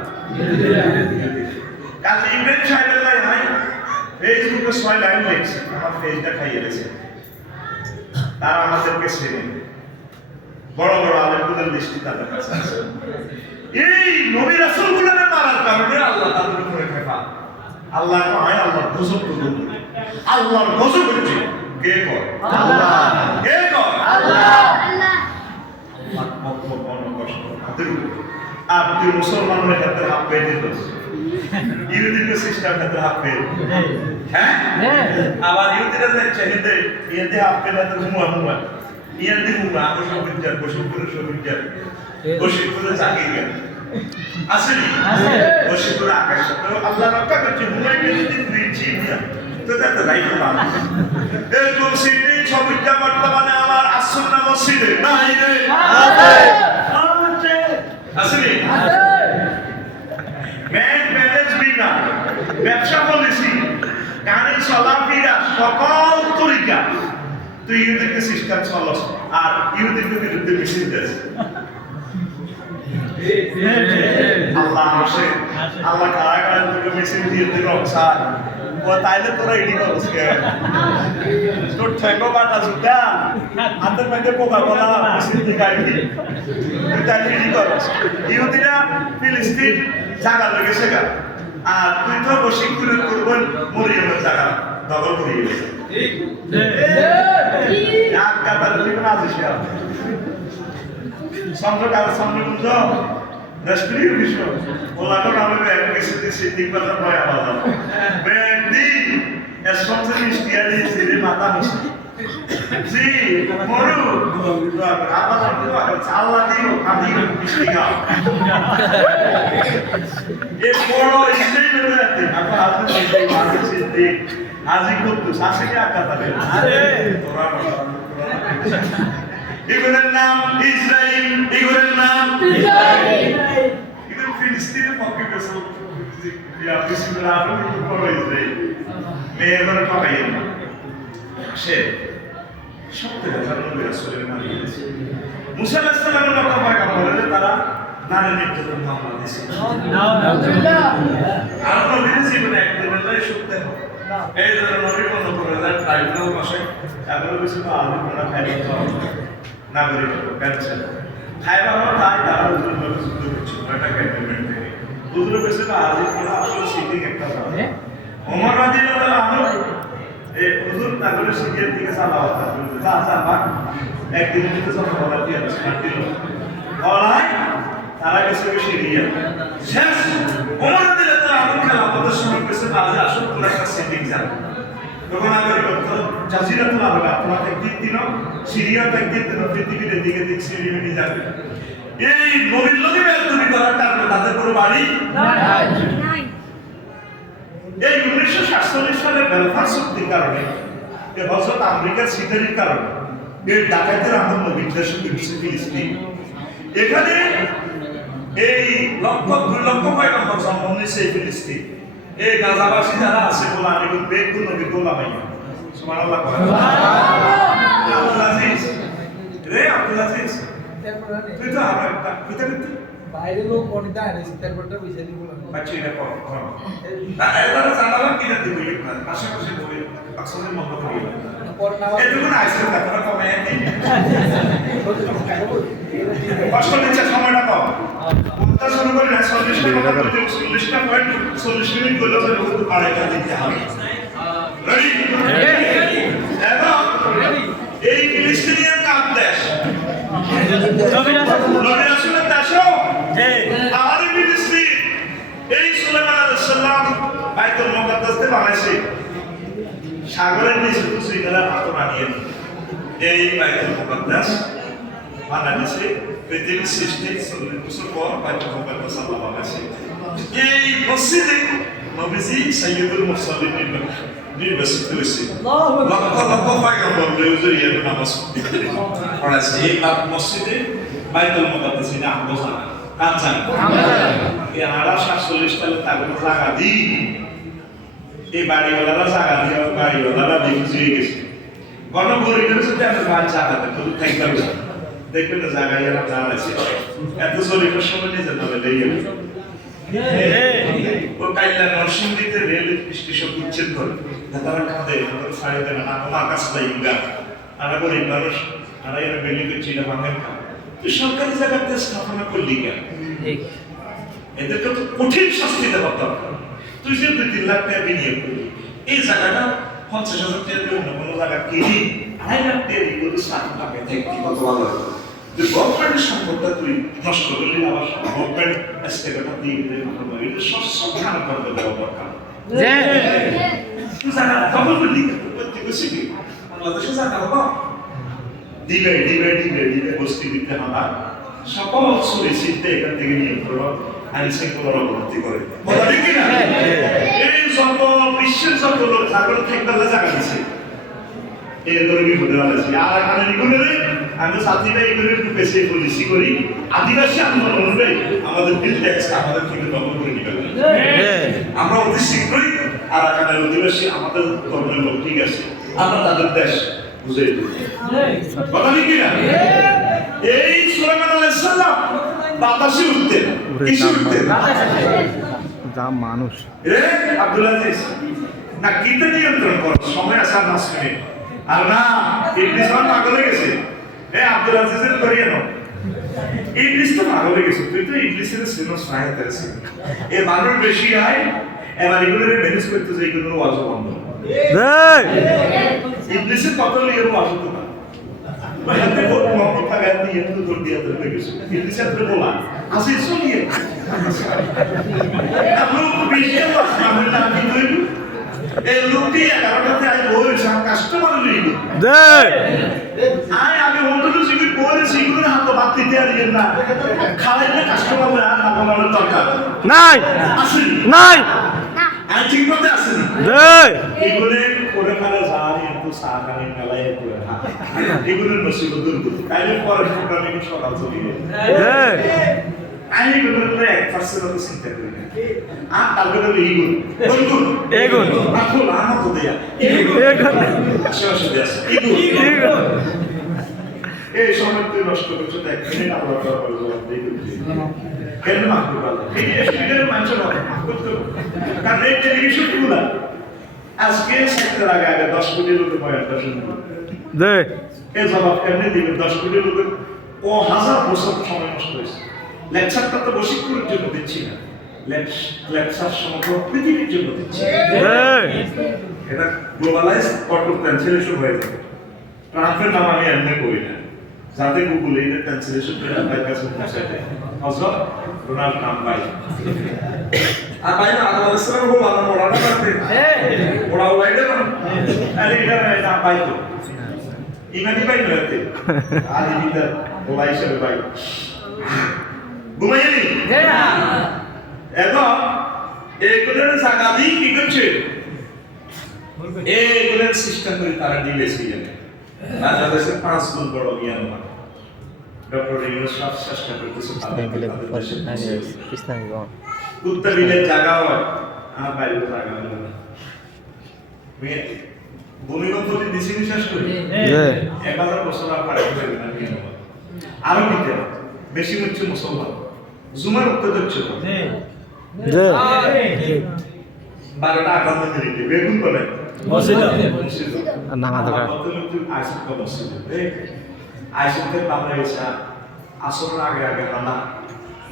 কাজী ইব্রাহিম সাহেবের লাই ভাই ফেসবুকে 6 লাইন লিখছে আমার ফেসটা খাইয়ে দিয়েছে তারা আমাদেরকে চেনে বড় বড় আলেমদের দৃষ্টি তাদের কাছে আছে এই নবী রাসূলগুলোকে মারার কারণে আল্লাহ তাদের উপরে খেপা আল্লাহ কয় আল্লাহ গজব করুন আল্লাহর গজব হচ্ছে কে কর আল্লাহ কে কর আল্লাহ আল্লাহ আপনি মুসলমান হয়ে যাতে হাত পেয়ে দিতে ইহুদির সিস্টেম ক্ষেত্রে হাফেজ হ্যাঁ আবার ইহুদিরা যে চাহিদা ইয়েতে হাফেজ এত মুয়া ইয়াতে মুয়া আমি সবির যার বসিপুরে সবির যার বসিপুরে চাকরি গেল আসেনি বসিপুরে আকাশ তো আল্লাহ রক্ষা করছে মুয়াকে যদি দিচ্ছি না তো তাতে লাইফ পাবে এরকম সিটি সবির যা বর্তমানে আমার আসুন্না মসজিদে নাই রে আছে আসেনি ব্যাংক ব্যালেন্স বিনা ব্যবসা পলিসি গাড়ি চলাফেরা সকল তরিকা তুই ইহুদিকে সিস্টেম চলস আর ইহুদিকে বিরুদ্ধে মিছিল দেস আল্লাহ আসে আল্লাহ কারা কারা তোকে মিছিল দিয়ে দিল স্যার ও তাইলে তোরা এডি করস কে তোর ঠেকো বাটা জুতা হাতের মধ্যে পোকা বলা মিছিল দিয়ে গাড়ি তুই তাইলে এডি করস ইহুদিরা ফিলিস্তিন জায়গা লেগেছে গা আর তুই তো বশীকরণ করবেন মরিয়মের জায়গা দখল করিয়ে গেছে এক কাতার তুই কোন আছিস সম্প্রদায় সম্মিলিত রাষ্ট্রীয় বিষয় ওলানো নামে ব্যাংক গেছে সিদ্দিক বাজার ভয় আওয়াজ ব্যাংক দি এর সবচেয়ে মিষ্টি আর এই মাথা মিষ্টি জি মরু আল্লাহ দিও আমি মিষ্টি খাও এ বড় ইসলামের রাতে আপনি হাজির সিদ্দিক হাজির কুদ্দুস আছে কি আকাতারে আরে তোরা ইগরের নাম ইসরাইল ইগরের নাম ইসরাইল ইগর ফিলিস্তিনের পক্ষে গেছে ইয়া বিসমিল্লাহ আপনি কি বড় ইসরাইল মেয়েদের ঠকাই না সে সত্যি কথা নবী রাসূলের নাম দিয়েছে মুসা আলাইহিস সালামের কথা পাকা বলে তারা নারী নির্যাতন মামলা দিয়েছে আলহামদুলিল্লাহ আর নবীর জীবনে একদিনের সত্যি এই ধরনের নবী মনে করে যায় ট্রাইব্যুনাল বসে এগুলো কিছু তো আলু করা খাইতে নাগরিক ক্যান্সেল খাইবার তাই তারা হুজুর লোক যুদ্ধ করছে এটা ক্যান্টনমেন্ট থেকে হুজুর কাছে তো আজই করা আসলে সিটিং একটা ব্যাপার ওমর রাদিয়াল্লাহু আনহু এই হুজুর নাগরিক সিটির দিকে চালাও যা যা বা একদিনের ভিতরে সব বলা দিয়ে আছে দিল বলাই তারা গেছে সিরিয়া শেষ ওমর রাদিয়াল্লাহু আনহু খেলাফতের সময় কাছে আজ আসল পুরো একটা সিটিং যায় তখন আগে করতো জাজিরাতুল আরব আপনারা একদিন দিন সিরিয়া একদিন দিন পৃথিবীর দিকে দিক সিরিয়া নিয়ে যাবে এই নবীর লোকে বেদবি করার কারণে তাদের কোনো বাড়ি নাই এই 1947 সালে বেলফাস্ট চুক্তির কারণে এই হযরত আমেরিকার সিটারির কারণে এই ডাকাতের আন্দোলন বিদ্বেষী ফিলিস্তিন এখানে এই লক্ষ 2 লক্ষ পয়গম্বর জন্ম নিয়েছে ফিলিস্তিন এই গাজাবাসী যারা আছে বলা আমি বেগুন নবী গোলাম আইয়া সুবহানাল্লাহ সুবহানাল্লাহ আব্দুল আজিজ রে আব্দুল আজিজ তুই তো আমার কিতা করতে বাইরে লোক অনেক দাঁড়িয়ে আছে তারপরটা বুঝে দিব আচ্ছা এটা কর এবারে জানালা কিনা দিব আশেপাশে বলে আসলে মত করি এটুকু না আইসে কথা কমে কষ্ট নিচ্ছে সময়টা কম কথা শুরু করে না 40টা কথা বলতে 40টা পয়েন্ট 40 মিনিট করলে তো বহুত আড়াইটা দিতে হবে রেডি এবং এই ফিলিস্তিনিয়ান কাপ দেশ নবী রাসূলের দেশও আর ফিলিস্তিন এই সুলাইমান আলাইহিস সালাম বাইতুল মুকাদ্দাসে বানাইছে সাগরের নিচে তো সিগলা হাত বানিয়ে এই বাইতুল মুকাদ্দাস বানাইছে পৃথিবীর সৃষ্টি 40 বছর পর বাইতুল মুকাদ্দাস আল্লাহ বানাইছে এই মসজিদে নবীজি সাইয়্যিদুল মুরসালিন নির্বাচিত হয়েছে লক্ষ লক্ষ পয়গম্বর জড়িয়ে নামাজ পড়াইছে এই মসজিদে বাইতুল মুকাদ্দাসে না বোঝা কাঁচান এই 47 সালে তাকে জায়গা দি এই বাড়িওয়ালারা জায়গা দিয়ে বাড়িওয়ালারা দেখে গেছে গণগরিবের সাথে আমি ভাই জায়গাতে তো থাকতে হবে দেখবেন না জায়গায় এরা জানাইছে এত জরিপের সময় নিজে ধরে লেগে ও কাইলা নরসিংদীতে রেল স্টেশন উচ্ছেদ করে তারা কাঁদে তারা ছাড়ে দেন না আমার কাছে লাইগা আর গরিব মানুষ আর এরা বেলি করছে এটা ভাঙেন খা তুই সরকারি জায়গাতে স্থাপনা করলি কেন এদেরকে তো কঠিন শাস্তি দেওয়া দরকার তুই যে 2-3 লাখ টাকা বিনিয়োগ করলি এই জায়গাটা 50,000 টাকা অন্য কোনো জায়গা কিনি 2.5 লাখ টাকা করে 7 টাকা দেখতে কত ভালো যে গভর্নমেন্টের সম্পদটা তুই নষ্ট করলি, আবার গভর্নমেন্ট টাকাটা দিয়ে দিলে এটা সব খারাপ করতে দেওয়া দরকার। খবর করলি করছি কি বাংলাদেশে জানা হবো দিবে বস্তি দিতে আমার সকল সুরিচিতে এখান থেকে নিয়ন্ত্রণ আইন শৃঙ্খলার অবনতি করে। কথা ঠিক কিনা? এই যত বিশ্বের যত লোক ঠাকুর থেকে জায়গা দিচ্ছে এরকম বিপদে আছে। আর এখানে নিগুণের আমি সাথীরা এগুলো একটু বেশি পলিসি করি, আদিবাসী আন্দোলন অনুযায়ী আমাদের বিল ট্যাক্স আমাদের থেকে দখল করে নিবে। আমরা অতি শীঘ্রই আর এখানে অধিবাসী আমাদের ধর্মের লোক ঠিক আছে, আমরা তাদের দেশ বুঝে দিই। কথা ঠিক কিনা? এই সুলাইমান আলাইহিস সালাম বাতাসে উঠতেন, কিসে উঠতেন? যা মানুষ রে আব্দুল আজিজ না কিতে নিয়ন্ত্রণ কর সময় আছে আর 10 মিনিট। আর না ইবলিস পাগল হয়ে গেছে। আব্দুল আজিজের করিয়ে নাও, ইবলিস তো পাগল হয়ে গেছে। তুই তো ইবলিসের সিনোস নাই আছে এ মানুষ বেশি হয় এবার এগুলোরে ম্যানেজ করতে যাই এগুলোর ওয়াজ বন্ধ ইবলিসের কত লিয়ে ওয়াজ হতো না ভাই আপনি বহুত মত থাকে আপনি এত দূর দিয়ে ধরে গেছে ইবলিসের তো বলা আসে শুনিয়ে আপনি বিশেষ ওয়াজ আমরা না কি কইব এই লোকটি 11টাতে আই বলেছে কাস্টমার লিগ আমি হোটেলে জিজ্ঞেস করেছি এগুলোর হাত বাদ দিতে আর না খাওয়াইলে কাস্টমার না আপনার দরকার নাই আসেন নাই আর ঠিক মতে আসেন এগুলো করে ফেলা যায় একটু সাহায্য মেলায় করে এগুলোর নসিব দূর করতে তাইলে পরে প্রোগ্রামে সকাল চলে যাবে আমি এগুলোর 1% চিন্তা করি না আর তারপরে এগুলো এগুলো রাখুন আমার তো দেয়া আশেপাশে দেয়া এগুলো এই সময় তুই নষ্ট করছো দেখ আল্লাহ তাআলা জবাব দিয়ে কেন মাফ করবে এই স্টুডেন্টের মানুষের মাফ করতে কারণ এই টেলিভিশন গুলো আজকে সেক্টর আগে 10 কোটি লোকের বয়ানটা শুনবো দে এই জবাব কেমনে দিবে 10 কোটি লোকের ও হাজার বছর সময় নষ্ট হয়েছে লেকচারটা তো বশীকরণের জন্য দিচ্ছি না লেকচার সমগ্র পৃথিবীর জন্য দিচ্ছি এটা গ্লোবালাইজ অটো ট্রান্সলেশন হয়ে যাবে ট্রান্সফার নাম আমি এমনি করি না যাতে গুগল এই ট্রান্সলেশন করে আপনার কাছে পৌঁছায় দেয় হযরত রোনাল্ড নাম ভাই আর ভাই না আল্লাহ রাসূলের বলা না ওড়াটা করতে ওড়া ওড়াইতে না আরে এটা না ভাই তো ইমানি ভাই নয়তে আদি বিদার ওলাই হিসেবে ভাই ঘুমাইনি এখন এগুলোর জায়গা দিয়ে কি করছে এগুলোর সিস্টেম করে তারা ডিলেসি জানে বাংলাদেশের 5 গুণ বড় জ্ঞান ডক্টর ইউনুস সব চেষ্টা করতেছে উত্তর বিলের জায়গা হয় আর বাইরের জায়গা হয় না ভূমিকম্প দিছি বিশ্বাস করি 1000 বছর আর পারে না আরো কিতে বেশি হচ্ছে মুসলমান জুমার উত্তর হচ্ছে জি 12টা 58 মিনিটে বেগুন বলে মসজিদ নামাজ পড়া আইসা কত মসজিদ আইসাতে বাংলাদেশে আসরের আগে রান্না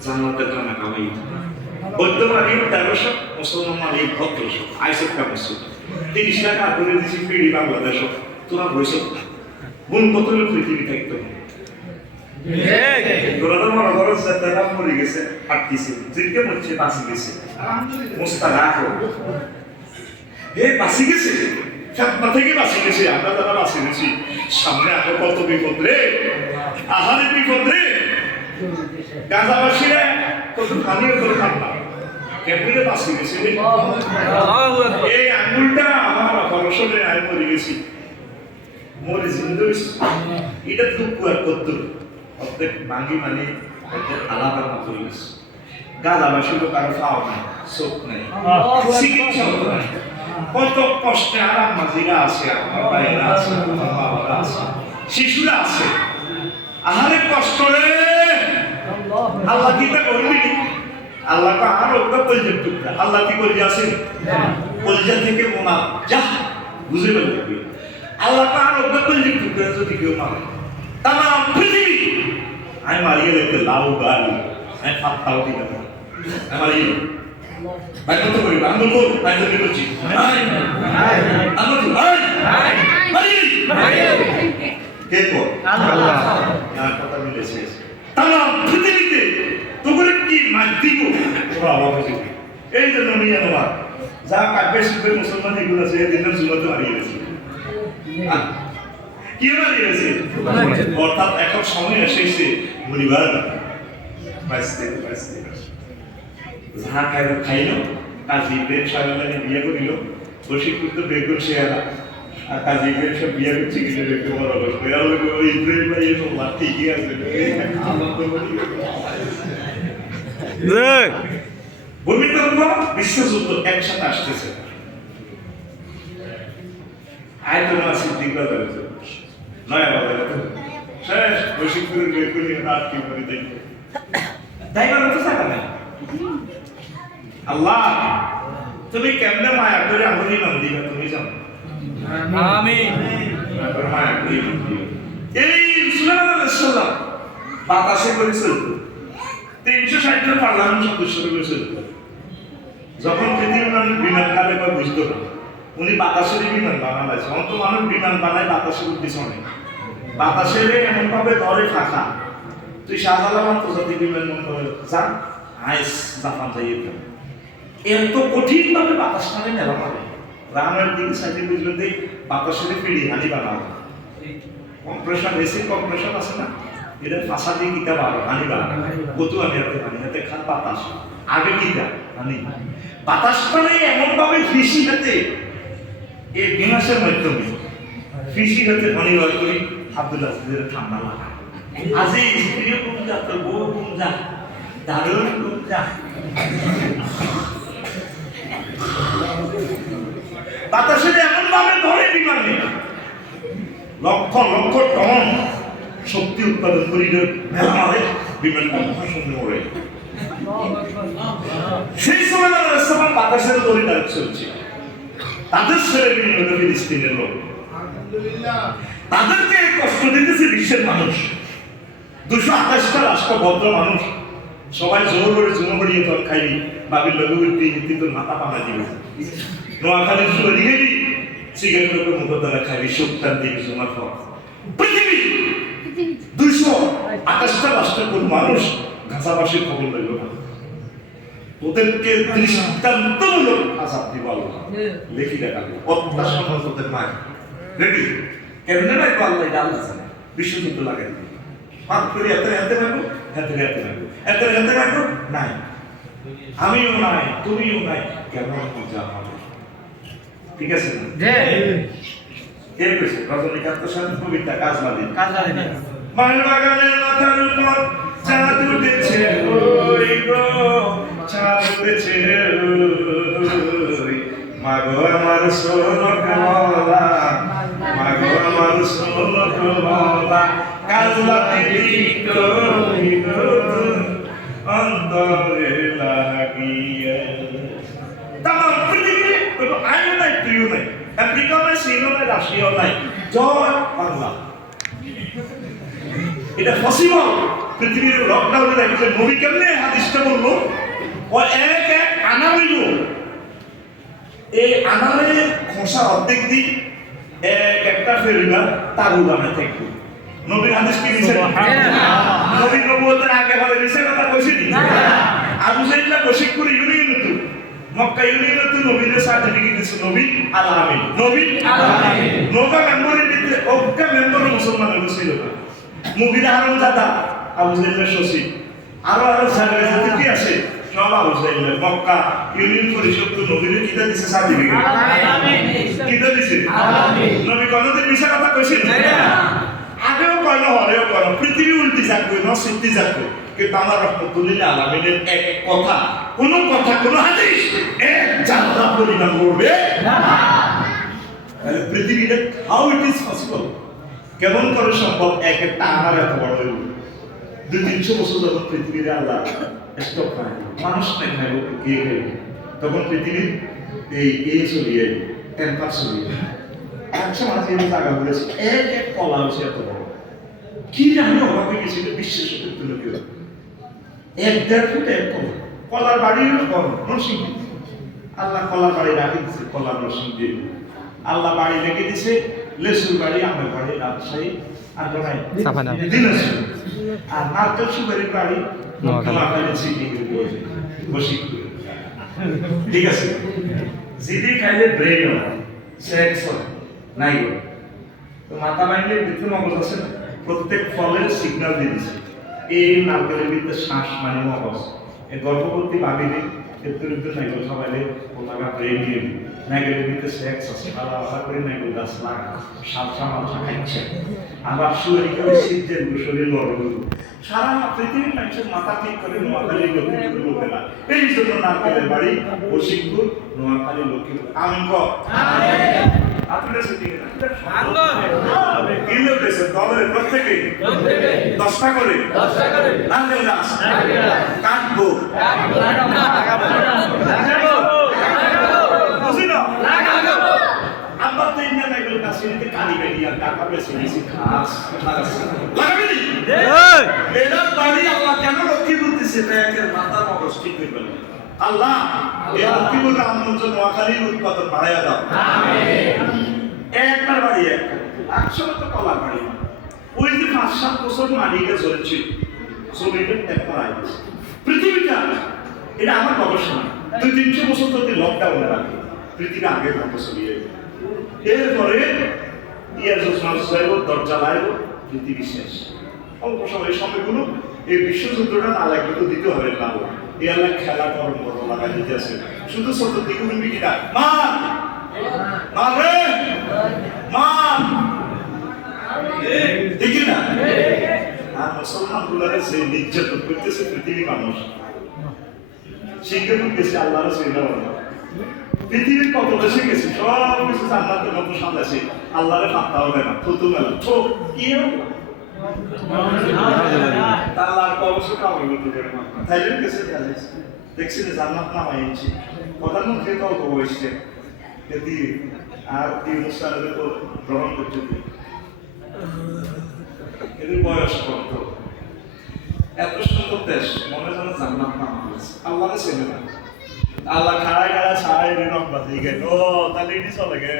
জান্নাতের রান্না খাওয়াই বর্তমানে 1300 মুসলমান মানে 1700 আইসা মসজিদ 30 টাকা করে দিছি ফ্রি বাংলাদেশ তোরা বইছ কোন কত লোক পৃথিবী থাকতো তোরাদের মনে করো তারা মরে গেছে পাটতিছে জিজ্ঞে মরছে বাঁচি গেছে মোস্তারাক বাঁচি গেছে ফেতনা থেকে বাঁচি গেছে আমরা তারা বাঁচি গেছি সামনে আরো কত বিপদ রে আহারে বিপদ রে গাজাবাসীরা কত খানিও করে খান্না কেমনে বাঁচি গেছে এই আঙ্গুলটা আমার পরশনে আমি মরে গেছি মরে জিন্দু এটা দুঃখ আর কত অর্ধেক ভাঙি মানে অর্ধেক আলাদার মতো হয়ে গেছে গাজাবাসী লোক আরো খাওয়া নাই চোখ নাই চিকিৎসা হতো না কত কষ্টে আরাম মাঝিরা আছে আমার ভাইরা আছে আমার বাবারা আছে শিশুরা আছে আহারে কষ্ট রে আল্লাহ কি তা করবি আল্লাহ তো আর ওটা কলজের টুকরা আল্লাহ কি করে আছে কলজা থেকে মোনা যা বুঝে বলবি আল্লাহ তো আর ওটা কলজের টুকরা যদি কেউ মানে তারা পৃথিবী আমি মারিয়ে দেখতে লাউ গাড়ি আমি ফাত্তাও দিলাম আমার এই ভাই কত করি আমি বলবো ভাই তো বলছি কে তো আল্লাহ আর কথা মিলেছে তারা পৃথিবীতে তোমরা কি মার দিব তোরা অবাক হয়েছে এই জন্য নিয়ে নেওয়া যা কাব্যের শিল্পের মুসলমান এগুলো আছে এদিনের জুমাতে হারিয়ে গেছে কি হারিয়ে গেছে অর্থাৎ এখন সময় এসেছে পরিবার বাঁচতে বাঁচতে যাহা খাইল কাজী ইব্রাহিম সাহেবের বিয়ে করিল বশীকৃত বেগুন শেয়ারা আর কাজী ইব্রাহিম সাহেব বিয়ে করছে কিছু ব্যক্তি বড় ওই ইব্রাহিম ভাই এসব ঠিকই আছে ভূমিকম্প বিশ্বযুদ্ধ একসাথে আসতেছে আয়তনা সিদ্দিক বাজারে নয়া বাজারে শেষ বশীকৃত বেগুন রাত কি করে দেখবে তাইবার তো জায়গা নাই আল্লাহ তুমি কেমনে মায়া করে আমার ইমান দিবে তুমি জানো আমিন মায়া করে ইমান দিবে এই সুলাইমান আলাইহিস সালাম বাতাসে করে চলতো 360 জন পার্লামেন্ট সদস্য করে চলতো যখন পৃথিবীর মানুষ বিমান কালে বা বুঝতো না উনি বাতাসের বিমান বানালাইছে অন্ত মানুষ বিমান বানায় বাতাসের পিছনে বাতাসের এমন ভাবে ধরে ফাঁকা তুই শাহজালাল আন্তর্জাতিক বিমানবন্দরে যা আইস জাপান যাইয়ে এত কঠিন ভাবে বাতাসটাকে মেলা পাবে রানের দিকে সাইডে বুঝলেন যে বাতাসের পিড়ি হানি বানাবো কম্প্রেশন এসি কম্প্রেশন আছে না এটা ফাঁসা দিয়ে কিতা বাড়ো হানি বানাবো কত আমি হাতে হানি হাতে খান বাতাস আগে কিতা হানি বাতাসটাকে এমন ভাবে ফিসি হাতে এই বিনাশের মাধ্যমে ফিসি হাতে হানি বার করি আব্দুল আজিজের ঠান্ডা লাগা আজি স্ত্রীও কম যা তোর বউ কম যা দারুণ কম যা বাতাসের এমন ভাবে ধরে বিমানে লক্ষ লক্ষ টন শক্তি উৎপাদন করি মেলা মারে বিমানটা মহাশূন্য ওড়ে সেই সময় বাতাসের দড়ি দাঁড় চলছে তাদের ছেলে বিভিন্ন ফিলিস্তিনের লোক তাদেরকে কষ্ট দিতেছে বিশ্বের মানুষ 228টা রাষ্ট্র ভদ্র মানুষ সবাই জোর করে জোর করিয়ে তোর খাইবি বাবির লঘুবৃত্তি কিন্তু মাথা পানা দিবে নোয়াখালীর সুরে দিবি সিগারেটের উপর মুখদ্দারা খাইবি সুক্তান দিবি জমার পর পৃথিবী 228টা রাষ্ট্রের কোন মানুষ ঘাসাবাসীর খবর লইল না ওদেরকে দৃষ্টান্তমূলক আজাদ দিব আল্লাহ লেখি দেখাবে অত্যাচার তোদের মায় রেডি কেমনে নাই তো আল্লাহ এটা আল্লাহ জানে বিশ্বযুদ্ধ লাগাই দিবে পাঁচ করে এতে রাখবো এতে রাখবো নাই আমিও নাই তুমিও নাই কেমন পূজা হবে ঠিক আছে না কে কইছে রজনীকান্তের সাথে কবিতা কাজ বাদিন মায়ের বাগানের মাথার উপর চাঁদ উঠেছে ওই গো চাঁদ উঠেছে ওই মাগো আমার সোনা কমলা মাগো আমার সোনা কমলা কাজলাতে দিকো অন্তরে লাগিয়ে তাম পৃথিবীতে কোনো আইন নাই তুইও নাই আমেরিকা নাই চীনও নাই রাশিয়াও নাই জয় বাংলা এটা পসিবল পৃথিবীর লকডাউনের একজন নবী কেমনে হাদিসটা বললো ও এক এক আনা হইল এই আনারে খোসা অর্ধেক দিক এক একটা ফেরিবা তাবু বানায় থাকবে নবীর হাদিস কি দিছে নবী নবুয়তের আগে বলে মিছে কথা কইছিনি আবু সাইদলা বশিকপুর ইউনিয়ন মক্কা ইউনিয়ন তো নবীর সার্টিফিকেট দিছে নবী আলামিন নবী আলামিন নৌকা মেম্বারের দিতে ওকা মেম্বার মুসলমান হইছিল না মুগিদা হারুন দাদা আবু সাইদলা সসি আরো সার্টিফিকেট কি আছে সব আবু সাইদলা মক্কা ইউনিয়ন পরিষদ তো নবীর কিতা দিছে সার্টিফিকেট আলামিন কিতা দিছে আলামিন নবী কোনদিন মিছা কথা কইছেন না আগেও কয়নো হরেও কয়নো পৃথিবী উল্টি যাকবে না সিদ্ধি যাকবে কিন্তু আমার রহমতুল্লাহ আলামিনের এক কথা কোন হাদিস এক জান্নাত পরিণাম করবে না তাহলে পৃথিবীতে হাউ ইট ইজ পসিবল কেমন করে সম্ভব এক একটা আনার এত বড় হইল 200-300 বছর যখন পৃথিবীতে আল্লাহ স্টপ খায় মানুষ নাই খাইব কে খাইব তখন পৃথিবীর এই চলিয়ে টেম্পার চলিয়ে একশো মাঝে জায়গা বলেছে এক এক কলা হচ্ছে এত বড় কি জানি অভাবে গেছিল বিশ্বের সত্যি তুলে কেউ 1-1.5 ফুট এক কলার বাড়ি হলো কম নরসিংদী আল্লাহ কলার বাড়ি রাখি দিছে কলা নরসিংদী আল্লাহ বাড়ি রেখে দিছে লেসুর বাড়ি, আমের বাড়ি রাজশাহী আর চাপানা। দিনাজপুর। আর নারকেল সুপারির বাড়ি নোয়াখালী। নোয়াখালী সিটি বশিকপুর। ঠিক আছে, জিডি খাইলে ব্রেন হয়, সেক্স হয়, নাই হয়। তো মাথা বাইন্ডে ভিতরে মগজ আছে না, প্রত্যেক ফলের সিগন্যাল দিয়ে দিচ্ছে। এই নারকেলের ভিতরে শ্বাস মানে মগজ, এই গর্ভবতী ভাবিলে ক্ষেত্রে নাইকেল খাওয়াইলে ওনারা ব্রেন দিয়ে নাইকেলের ভিতরে সেক্স আছে, আলাদা করে নাইকেল গাছ লাগা সালসা মালসা খাইছে। আবার শরীরকে ওই শীতের শরীর গরম সারা পৃথিবীর মানুষের মাথা ঠিক করে নোয়াখালী লক্ষ্মীপুর বলতে না। এই জন্য নারকেলের বাড়ি বশিকপুর, নোয়াখালী লক্ষ্মীপুর। আমিন কর। আপনারা সেটি কিনলে পেয়েছে দলের প্রত্যেকে 10টা করে নারকেল গাছ কাটবো, বুঝি না? আমরা তো ইন্ডিয়া নারকেল গাছ কিনতে কালি কাটি আর কাটা বেছে বেশি ঘাস লাগাবি নি? এটার বাড়ি আল্লাহ কেন লক্ষ্মীপুর দিচ্ছে? ব্যাংকের মাথা মগজ ঠিক হয়ে গেল। আল্লাহ এই লক্ষ্মীপুর রামগঞ্জ নোয়াখালীর উৎপাদন বাড়াইয়া দাও। একটার বাড়ি একটা 100 তো কলার বাড়ি না। ওই যে 5-7 বছর মাটিটা চলেছিল, জমিটা এখন আইছে পৃথিবীটা। এটা আমার গবেষণা। 200-300 বছর যদি লকডাউনে রাখে পৃথিবী আগের মতো চলিয়ে যাবে। এরপরে দরজা লাইব, পৃথিবী শেষ। অল্প সময় সময়গুলো এই বিশ্বযুদ্ধটা না লাগবে তো দিতে হবে না। এয়ারলাইন খেলা গরম গরম লাগাই দিতে আছে, শুধু ছোট দিকে উঠবি কিনা মা মারে মা দেখি না। আর মুসলমান গুলারে যে নির্যাতন করতেছে পৃথিবী মানুষ শিখে গেছে আল্লাহ রাসূলুল্লাহ। পৃথিবীর কত দেশে গেছে, সব কিছু জান্নাতের মতো সাজাছে, আল্লাহরে পাত্তা হবে না। থুতু মেলা তো কি আল্লাহর কবসে কামড় করতে পারে না। থাইল্যান্ড গেছে দেখছি যে জান্নাত নামাইছে, প্রধানমন্ত্রী তো বসছে যদি আর কি মুসলমানদের তো গ্রহণ করতে এদের বয়স কত, এত সুন্দর দেশ, মনে যেন জান্নাত নামা হয়েছে। আল্লাহরে চেনে না, আল্লাহ খাড়ায় খাড়া ছাড়াই রং বাজে গেল। ও তাহলে এটি চলে গে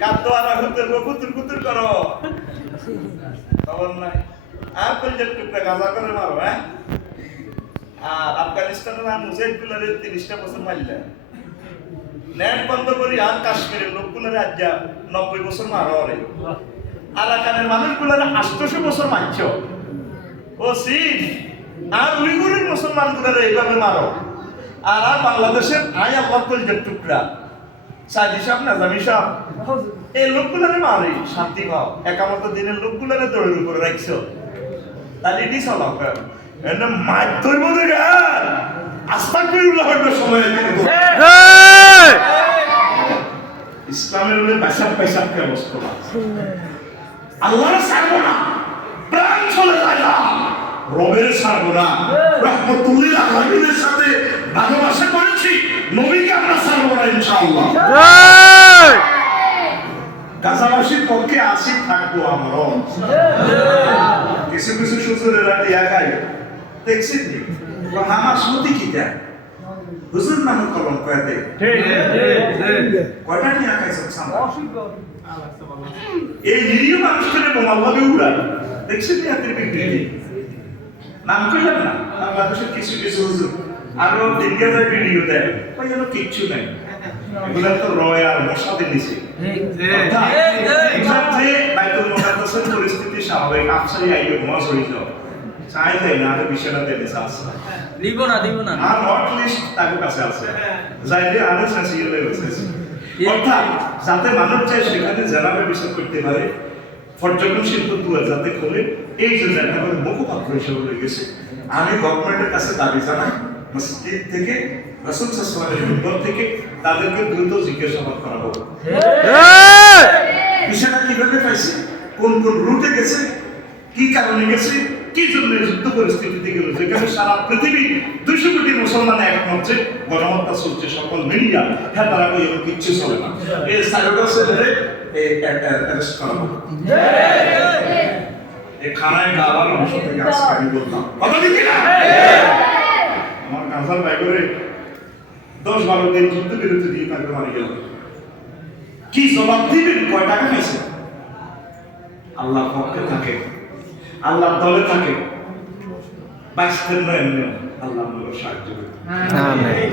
কাঁদতো আর কুতুর কুতুর করো খবর নাই। আর কলজের টুকরা গাঁজা করে মারো। হ্যাঁ, আর আফগানিস্তানের আর মুজাহিদুল্লাহের 30টা বছর মারলে নেট বন্ধ করি। আর কাশ্মীরের লোকগুলোর আজ 90 বছর মারো। রে আরাকানের মানুষগুলোর 800 বছর মারছ। ও সিন আর উইগুরের মুসলমান গুলোর এইভাবে মারো। আর বাংলাদেশের আই আল্লাহ কলজের টুকরা সাইদি সাহেব নাজামি সাহেব এই লোকগুলোরে মারি শান্তি পাও। একামত দিনের লোকগুলোরে দৌড়ের উপরে রাখছো, তাহলে এটি চলাও কেন? এটা মার ধরব দেখে আস্তাগফিরুল্লাহ সময় ইসলামের হলে পেশাব পেশাবকে অবস্থা আল্লাহরে ছাড়বো না, প্রাণ চলে যায় না, রবের ছাড়বো না। রহমতুল্লিল আলামিনের সাথে ভালোবাসা করেছি, নবীকে আমরা ছাড়বো না ইনশাআল্লাহ। গাজাবাসীর পক্ষে আসি থাকবো আমরা। কিছু কিছু শ্বশুরেরা টিয়া খাই দেখছি আমার সতী কি দেয় হুজুর নামের কলম কয়াতে কয়টা টিয়া খাইছেন সামনে এই নিরীহ মানুষকে বোমাভাবে উড়ায় দেখছি টিয়াতের বিক্রি নাম কইলাম না। বাংলাদেশের কিছু কিছু হুজুর আরো দিনকে যায় ভিডিও দেয়, ওই যেন কিচ্ছু নেই, এগুলা তো রয় আর মশাদের নিচে। পরিস্থিতি স্বাভাবিক, আফসারি আইয়ে ঘুমা জড়িত চাই দেয় না, আরো বিষয়টা দেবে আছে দিব না আর হট লিস্ট তাদের কাছে আছে, যাইলে আরো সেন্সিবল হয়ে গেছে। অর্থাৎ যাতে মানুষ চায় সেখানে জেনাবে বিচার করতে পারে, পর্যটন শিল্প দুয়ার যাতে খোলে, এই জন্য একটা করে মুখপাত্র হিসেবে হয়ে গেছে। আমি গভর্নমেন্টের কাছে দাবি জানাই, মসজিদ থেকে রাসূল সাল্লাল্লাহু আলাইহি ওয়াসাল্লাম থেকে তাদেরকে দ্রুত জিজ্ঞাসাবাদ করা হোক। বিষয়টা কিভাবে পাইছে, কোন কোন রুটে গেছে, কি কারণে গেছে, কি জন্য যুদ্ধ পরিস্থিতিতে গেল, যেখানে সারা পৃথিবী 200 কোটি মুসলমান এক মঞ্চে গণহত্যা চলছে, সকল মিডিয়া হ্যাঁ তারা কই এরকম কিচ্ছু চলে না, এই সাইরোডাসের অ্যারেস্ট করা হোক। এই খানায় গাওয়ার অংশ থেকে আজকে আমি বললাম কথা ঠিক না? আমার কাঁচার বাইরে 10-12 দিন যুদ্ধ বিরতি দিয়ে তাকে মারি গেল। কি জবাব দিবেন? কয় টাকা খাইছে? আল্লাহ পক্ষে থাকে, আল্লাহ দলে থাকে, বাঁচতেন না এমনি আল্লাহ আমাকে সাহায্য করে।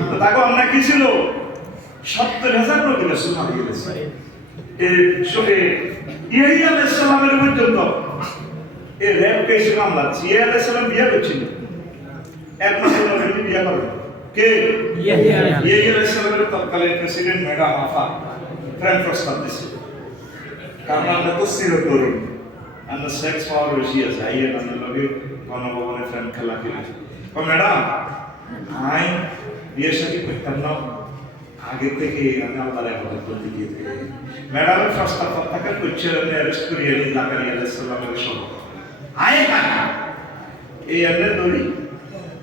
তো তাকে অন্যায় কি ছিল? 70,000 নবী রাসূল মারা গেছে। ইয়াহিয়া আলাইহিস সালামের পর্যন্ত এই রেপ কেসে মামলা ইয়াহিয়া আলাইহিস সালাম বিয়ে করছিল, একমাত্র নবী বিয়ে করেন কে? ইয়াহিয়া আলাইহিস সালামের তৎকালীন প্রেসিডেন্ট ম্যাডাম আফা প্রেম প্রস্তাব দিয়েছিল, কারণ আমরা তো স্থির তরুণ, আমরা সেক্স পাওয়ার বেশি আছে, আইয়ে আমাদের লগে গণভবনে ফ্রেন্ড খেলা খেলি। ও ম্যাডাম আই বিয়ে শাদী করতাম না, আগে থেকে আমি আল্লাহর ইবাদত করতে গিয়ে থেকে ম্যাডামের প্রস্তাব প্রত্যাখ্যান করছে, অ্যারেস্ট করিয়ে নিয়ে জাকারিয়া আলাইহিস সালামের সব আয় কাকা এই এনে দড়ি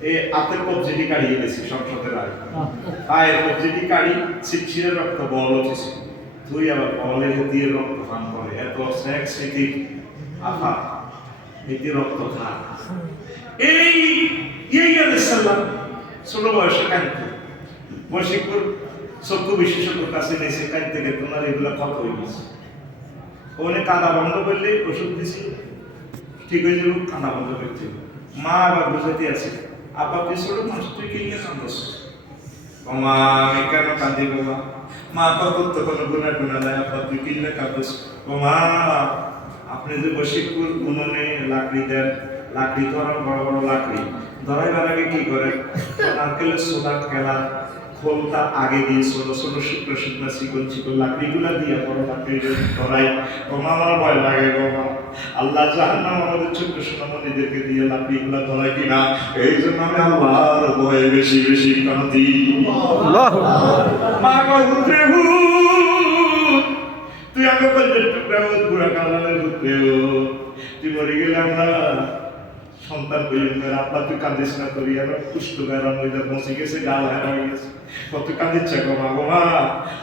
এই হাতের কবজিটি কাড়িয়ে গেছি সংসদের আয় পায়ের কবজিটি কাড়ি ছিটছিড়ে রক্ত বল হচ্ছে, তুই আবার বলের দিয়ে রক্ত পান করে, এত সেক্স স্মৃতি আফা এটি রক্ত খা। এই ইয়াহিয়া আলাইহিস সালাম ছোট বয়সে কাঁদতে বশিকপুর চক্ষু বিশেষজ্ঞর কাছে নিয়েছে, কাঁদতে গেলে তোমার এগুলো কত হয়ে গেছে, ওখানে কাঁদা বন্ধ করলে ওষুধ দিছি ঠিক হয়ে যাবে, কাঁদা বন্ধ করতে মা আবার বুঝাতে আছে, আপা তুই ছোট মানুষ তুই কি নিয়ে কান্দস? ও মা আমি কেন কাঁদি বাবা? মা কত তো কোনো গুণা গুণা নাই, আপা তুই কি নিয়ে কান্দস? ও মা আপনি যে বশিকপুর উনুনে লাকড়ি দেন, লাকড়ি ধরান বড় বড় লাকড়ি ধরাইবার আগে কি করে নারকেলের সোলা খেলা খোলটা আগে দিয়ে ছোট ছোট শুকনো শুকনো চিকন চিকন লাকড়িগুলা দিয়ে বড় লাকড়ি ধরাই। ও মা আমার ভয় লাগে গো মা, আল্লাহ জাহান্নাম আমাদের ছোট্ট সোনামণিদেরকে দিয়ে লাকড়িগুলা ধরাই কিনা, এই জন্য আমি আল্লাহর ভয়ে বেশি বেশি কাঁদি। মা গো হুত্রে হু তুই আগে বলছিস টুকরা হুত বুড়া কালারের হুত্রে হু, তুই মরে গেলে আমরা সন্তান পর্যন্ত আপনা তুই কাঁদিস না, করি আর পুষ্ট গারাম হয়ে বসে গেছে, গাল হারা হয়ে গেছে, কত কাঁদিচ্ছে গো মা গো মা,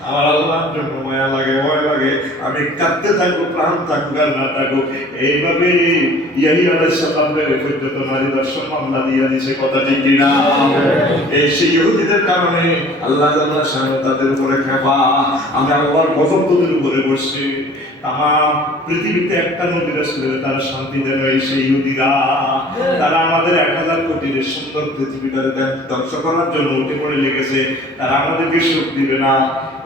আমার আল্লাহর জন্য মায়া লাগে ভয় লাগে, আমি কাঁদতে থাকবো প্রাণ থাকুক আর না থাকুক। এইভাবে ইয়াহিয়া আলাইহিস সালামের পর্যন্ত নারী দর্শন মামলা দিয়ে দিয়েছে, কথা ঠিক কিনা? এই সেই ইহুদিদের কারণে আল্লাহ জাল্লাহ শানু তাদের উপরে খেপা, আমি আল্লাহর গজব তাদের উপরে বসছি। তাম পৃথিবীতে একটা নবী রাসূলের তারা শান্তি দেন এই সেই ইহুদিরা, তারা আমাদের 1000 কোটির সুন্দর পৃথিবীটাকে ধ্বংস করার জন্য উঠে পড়ে লেগেছে, তারা আমাদেরকে সুখ দিবে না।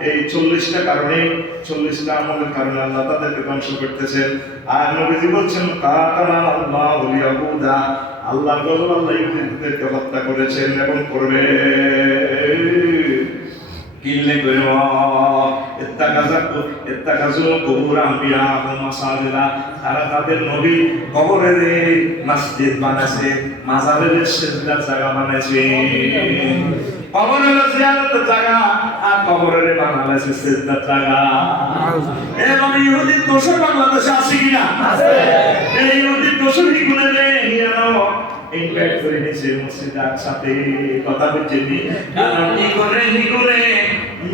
এই 40টা কারণে 40টা আমলের কারণে আল্লাহ তাদেরকে ধ্বংস করতেছেন। আর নবীজি বলছেন কাতানা আল্লাহু ইয়াহুদা, আল্লাহ গজব আল্লাহ ইহুদিদেরকে হত্যা করেছেন এবং করবে। কিল্লে কইরা ইত্তাকাযু কুবুর আম্বিয়া ওয়া মাসাজিদা, তারা তাদের নবী কবরের মসজিদ বানাইছে, মাজারের সিজদার জায়গা বানাইছে, কবরের জিয়ারতের জায়গা আর কবরের বানাইছে সিজদার জায়গা। এবং ইহুদি দোষর বাংলাদেশে আছে কিনা? আছে। এই ইহুদি দোষর কি গুণে রে হিয়ানো ইনভাইট করে নিয়েছে মসজিদ একসাথে, কথা বলছে নি কারণ কি করে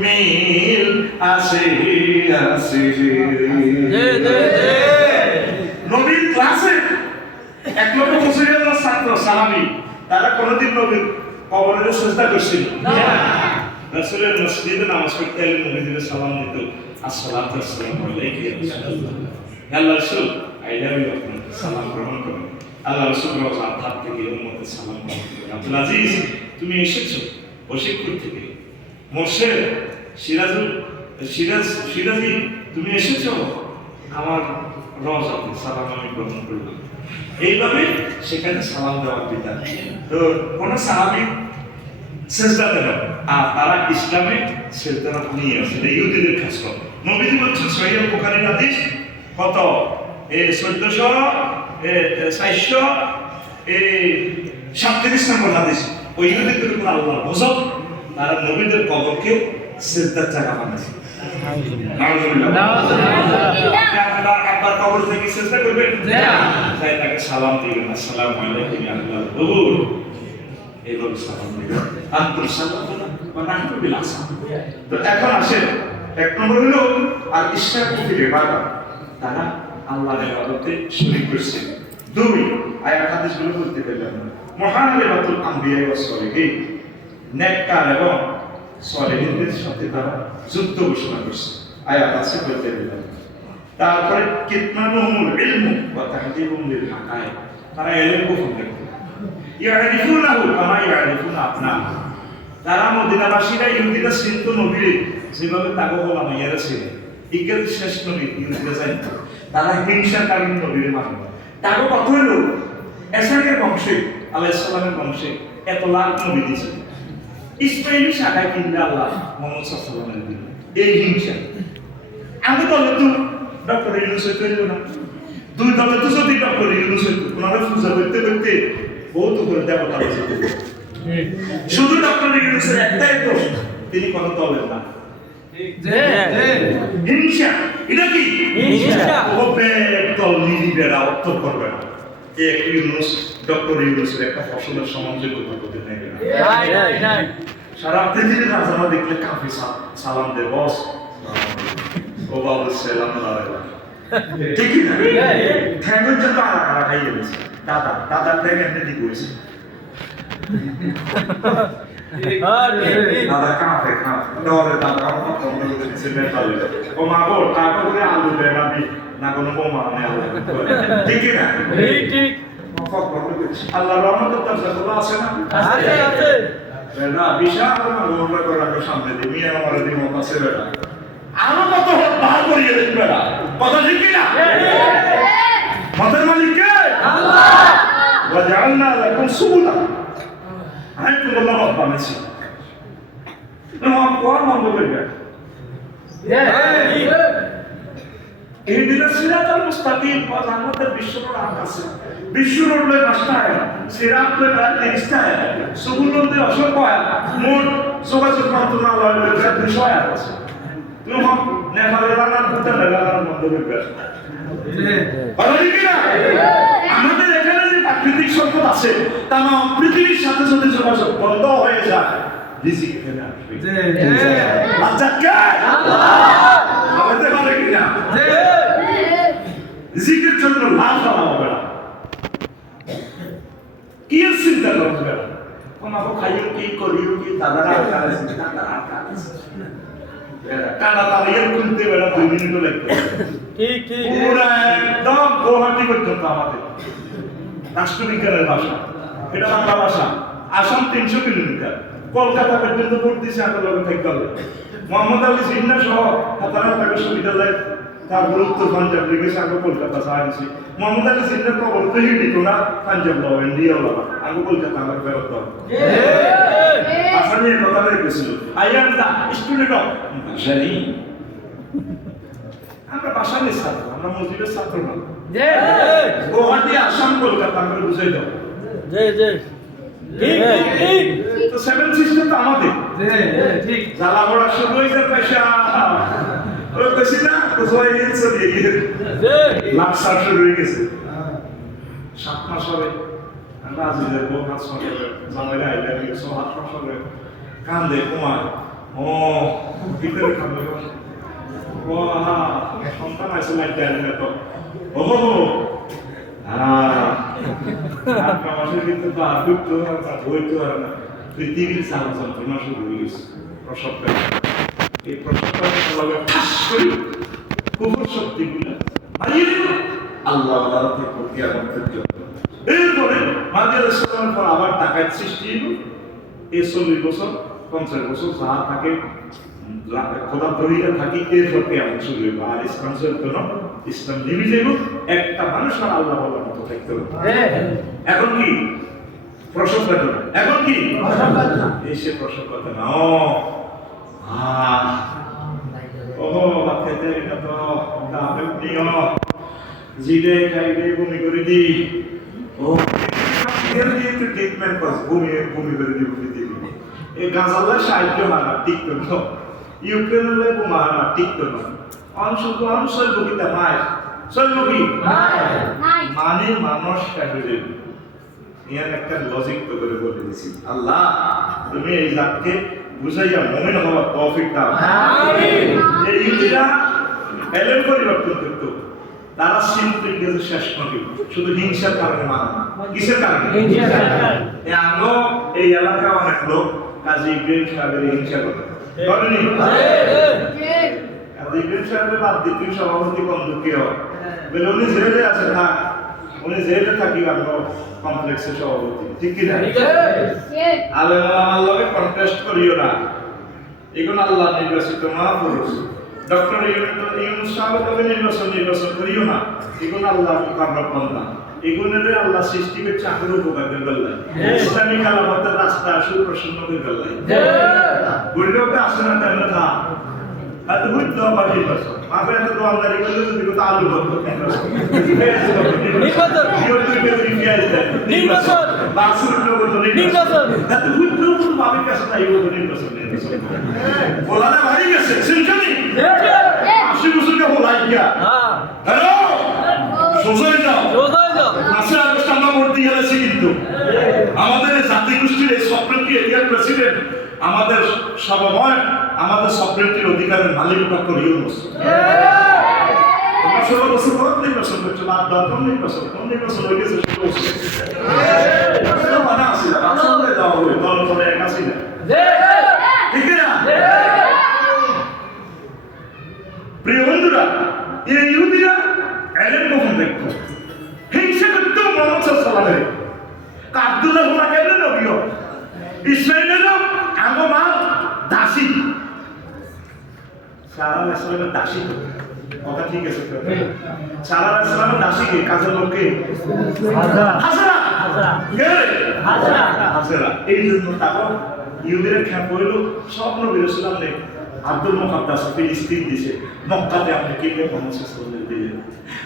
মিল আসে আসে নবীর ক্লাসে 1 লক্ষ 25,000 ছাত্র সাহাবী, তারা কোনোদিন নবীর কবরের সিজদা করছিল না। রাসূলের মসজিদে নামাজ পড়তে এলে নবীজিকে সালাম দিত, আসসালাতু ওয়াসসালামু আলাইকা ইয়া রাসূলুল্লাহ, আল্লাহ রাসূল আইলা বিল সালাম গ্রহণ করুন। আল্লাহ রাসূল রওজার ধার থেকে উম্মতের সালাম গ্রহণ করুন। আব্দুল আজিজ তুমি এসেছো বশিকপুর থেকে, মোর্শেদ সিরাজি তুমি এসেছো আমার রওজাতে, সালাম আমি গ্রহণ করলাম। এইভাবে সেখানে সালাম দেওয়ার বিধান। তো কোন সাহাবী সিজদা দেন আর তারা ইসলামে সিজদা নিয়ে আসে, ইহুদিদের কাজ করে। নবীজি বলছেন সহিহ বুখারীর হাদিস কত 1437 নম্বর হাদিস, ওই ইহুদিদের উপর আল্লাহর গজব, তারা নবীদের কবরকে সিজদার জায়গা বানাইছে। আপনার কবর থেকে সিজদা করবেন না, তাই তাকে সালাম দিবেন, আসসালামু আলাইকুম ইয়া আহলাল কবর, এইভাবে সালাম দিবেন। আব্দুল সালাম বা নাহনু বিল আসাম। তো এখন আসেন 1 নম্বর হলো আর ইশরাক বিল ইবাদত, তারা আল্লাহর ইবাদতে শরীক করছে। 2 আয়াত হাদিসগুলো বলতে পারলাম না, মুহারিবাতুল আম্বিয়া ওয়াস সলিহিন, নেককার এবং সলিহিনদের সাথে তারা যুদ্ধ ঘোষণা করছে। আয়াত আছে বলতে দিলাম। তারপরে কিতমানুহুমুল ইলমু ওয়া তাহদিবুহুম লিল হাকায়েক, তারা ইলম গোপন রাখে। ইয়ারিফুনাহু কামা ইয়ারিফুনা আবনাহুম, তারা মদিনাবাসীরা ইহুদিরা চিনত নবীর যেভাবে তাকে বলা মাইয়ারা ছিল, ইজ্ঞাত শেষ নবী ইহুদিরা জানত, তারা হিংসার কারণে নবীর মানে তাকে কথা হইল এসাকের বংশে আলাইহিস সালামের বংশে এত লাখ নবী দিয়েছে, ইসমাইলি শাখায় কিনলে আল্লাহ মুহাম্মদ সাল্লাল্লাহু আলাইহি ওয়াসাল্লাম এই হিংসা। আমি দলে তো ডক্টর ইউনূস হইতো না, দুই দলে তো যদি ডক্টর ইউনূস হইতো, ওনারা পূজা করতে করতে বহুত করে দেবতা হয়েছে। শুধু ডক্টর ইউনূসের একটাই দোষ, তিনি কোনো দলের না। হিংসা, এটা কি হিংসা? ওপে দল নিরিবেরা অর্থ করবে না। এক ইউনূস ডক্টর ইউনূসের একটা ফসলের সমাজে কথা বলতে নেবে না। সারা পৃথিবীর রাজারা দেখলে কাফি সালাম দে, বস ও বাবু সালাম আলাইকুম, ঠিক না? ঠ্যাঙ্গের জন্য আলাদা খাইয়ে দিয়েছে, দাদার ঠ্যাঙ্গে এমনি দিক হয়েছে, দাদা কাঁপে ডরে, দাদা আমার কমে দিচ্ছে নেপালে, ও মা গো টাকা করে আলু দেয় না কোনো বোমা নেই, ঠিক না? ঠিক। আল্লাহ রহমতের দরজা আছে না? আছে। বেটা বিশাল গোলটা করে রাখো সামনে দিয়ে, মিয়া আমার দিন মত আছে বেটা, আরো কত বার করিয়ে দেন বেটা, কথা ঠিক না? মতের মালিক কে? আল্লাহ। ওয়া জাআলনা লাকুম সুবুলা, আমি তো বললাম মত বানাইছি না, মত কোন মত করবে? এই দিনের সিরাতাল মুস্তাকিম বা জান্নাতের বিশ্বর আকাশে বিশ্বর উল্লেখ রাস্তায় সিরাত লে রাস্তায় সুবুলতে অসংখ্য মোট যোগাযোগ মন্ত্রণালয়ের বিষয় আছে। তুমি নেপালের রান্নার ভুটানের রান্নার বন্ধ করবে, ভালো কি না? আমাদের এখানে যে প্রাকৃতিক সম্পদ আছে তা পৃথিবীর সাথে যদি যোগাযোগ বন্ধ হয়ে যায়, রিজিক এখানে আসবে। আচ্ছা কে? আল্লাহ। আমাদের ভালো কি না? রিজিকের জন্য লাভ করা হবে না, কি চিন্তা করবে না, আমাকে খাইও কি করিও কি, দাদারা কানা তালিয়ে খুলতে বেলা 2 মিনিটও লাগবে। ঠিক ঠিক, পুরো একদম গুয়াহাটি পর্যন্ত আমাদের রাষ্ট্রবিজ্ঞানের ভাষা, এটা বাংলা ভাষা। আসাম 300 কিলোমিটার, কলকাতা পর্যন্ত পড়তেছে আগে লগে থাকতে হবে। মোহাম্মদ আলী জিন্না সহ হাতারা বিশ্ববিদ্যালয়, তারপরে উত্তর পাঞ্জাব লিখেছে আগে কলকাতা সাহায্যে। মোহাম্মদ আলী জিন্নার খবর তো হিন্দি তো না, পাঞ্জাব লাও ইন্ডিয়া লাও আগে কলকাতা আমার ফেরত দাও। আসলে এই কথা রেখেছিল, I am the student of জানি, আমরা ভাষা নিয়ে ছাত্র, আমরা মসজিদের ছাত্র না। গুয়াহাটি আসাম কলকাতা আমরা বুঝাই দাও। তো 7 সিস্টেম তো আমাদের, ঠিক জ্বালা বড়া শুরু হয়েছে পয়সা, ওই কইছি না তো সবাই নিয়েছে দিয়ে লাক্সার শুরু হয়ে গেছে। 7 মাস হবে আমরা আজিজের বউ হাত সঙ্গে জামাইরা আইলে গেছে, হাত সঙ্গে কান্দে কুমার, ও ভিতরে কান্দে, ও হা সন্তান আছে না দেন না তো, ও মাসের ভিতরে তো আর দুটো বইতে আর না, পৃথিবীর চাল যন্ত্রণা শুরু হয়ে গেছে প্রসবটা। এই প্রসবটা ঠাস করে কুফর শক্তিগুলো হারিয়ে দিল আল্লাহ আল্লাহ থেকে কিয়ামতের জন্য। এরপরে মাঝে রাসূলের পর আবার ডাকাত সৃষ্টি হলো, 40 বছর 50 বছর যা থাকে খোদা দরিয়া থাকি, এরপর কিয়ামত শুরু হলো। আর ইসলাম চলতো না, ইসলাম নিভে গেল, একটা মানুষ আর আল্লাহ বলার মতো থাকতে হবে। এখন কি প্রসব বেদনা, এখন কি এসে প্রসব বেদনা, ওহো বাচ্চাদের এটা তো আপনিও জিদে খাইলে বমি করে দি, ও এর দিয়ে একটু ট্রিটমেন্ট পাস, বমি করে দিব পৃথিবী। এই গাঁজাল্লা সাহায্য হারা টিকতো না, ইউক্রেনের বোমা হারা টিকতো না, অংশুদ্ধ অংশল বকিতা মায় সলবকি মানে মানুষ কাহিনী। ইয়ার একটা লজিক তো করে বলে দিছি, আল্লাহ তুমি এই জাতকে বুঝাইয়া মুমিন হওয়ার তৌফিক দাও। আমিন। এই ইহুদিরা এলেম পরিবর্তন করত, তারা সিম্পল গেছে শেষ নবী, শুধু হিংসার কারণে মানে না। কিসের কারণে? হিংসার কারণে। এই আঙ্গ এই এলাকা অনেক লোক কাজী ইব্রাহিম সাহেবের হিংসা করে, করেনি? জিবির সাহেবের বাদ দিয়ে তুই সভাপতি কোন দুঃখী হয় বলে উনি জেলে আছেন না, উনি জেলে থাকি আমরা কমপ্লেক্সের সভাপতি, ঠিক কি না? আলেম আমার লগে কন্টেস্ট করিও না, এগুলো আল্লাহ নির্বাচিত মহাপুরুষ। ডক্টর ইউনূস সাহেবের লগে নির্বাচন করিও না, এগুলো আল্লাহ মুকাররম বান্দা, এগুলোরে আল্লাহ সৃষ্টি করে চাকরি উপকার করে ফেললেন, ইসলামী খেলাফতের রাস্তা সুপ্রসন্ন করে ফেললেন। গরিবকে আসে না তেমন থা এত বুঝতে হবে নির্বাচন আপনি এত দোয়ানদারি করলে যদি কোথাও আলু ভর্ত নির্বাচন এত বুঝতে বাবির কাছে তাই নির্বাচন বলা না ভাই গেছে শুনছনি 80 বছরকে বলাই গিয়া হ্যালো সোজাই যাও 5 আগস্ট আমরা ভোট দিয়ে গেছি, কিন্তু আমাদের জাতিগোষ্ঠীর এই সফরেন্টি এরিয়ার প্রেসিডেন্ট আমাদের সর্বময় আমাদের সফরেন্টির অধিকারের মালিক ডক্টর ইউনূস। 16 বছর পর নির্বাচন করছে, বাদ দাও কোন নির্বাচন হয়ে গেছে 16 বছর মানে আসি না আসলে দাও হই দল করে এক আসি না, ঠিক না? প্রিয় বন্ধুরা, এই ইহুদিরা এলেন কখন দেখতো হিংসা করতো মোহাম্মদ সাল্লাল্লাহু আলাইহি আব্দুল্লাহ হুনা কেন নবীও ইসমাইলের আগমা দাসী সারা ইসলামের দাসী কথা ঠিক আছে সারা ইসলামের দাসী কে কাজের লোককে হাজরা এই জন্য তারপর ইহুদিরা খেপ হইল সব নবী রাসূল নেই আব্দুল মুকাদ্দাস ফিলিস্তিন দিছে মক্কাতে আপনি কিভাবে মোহাম্মদ সাল্লাল্লাহু আলাইহি দিলেন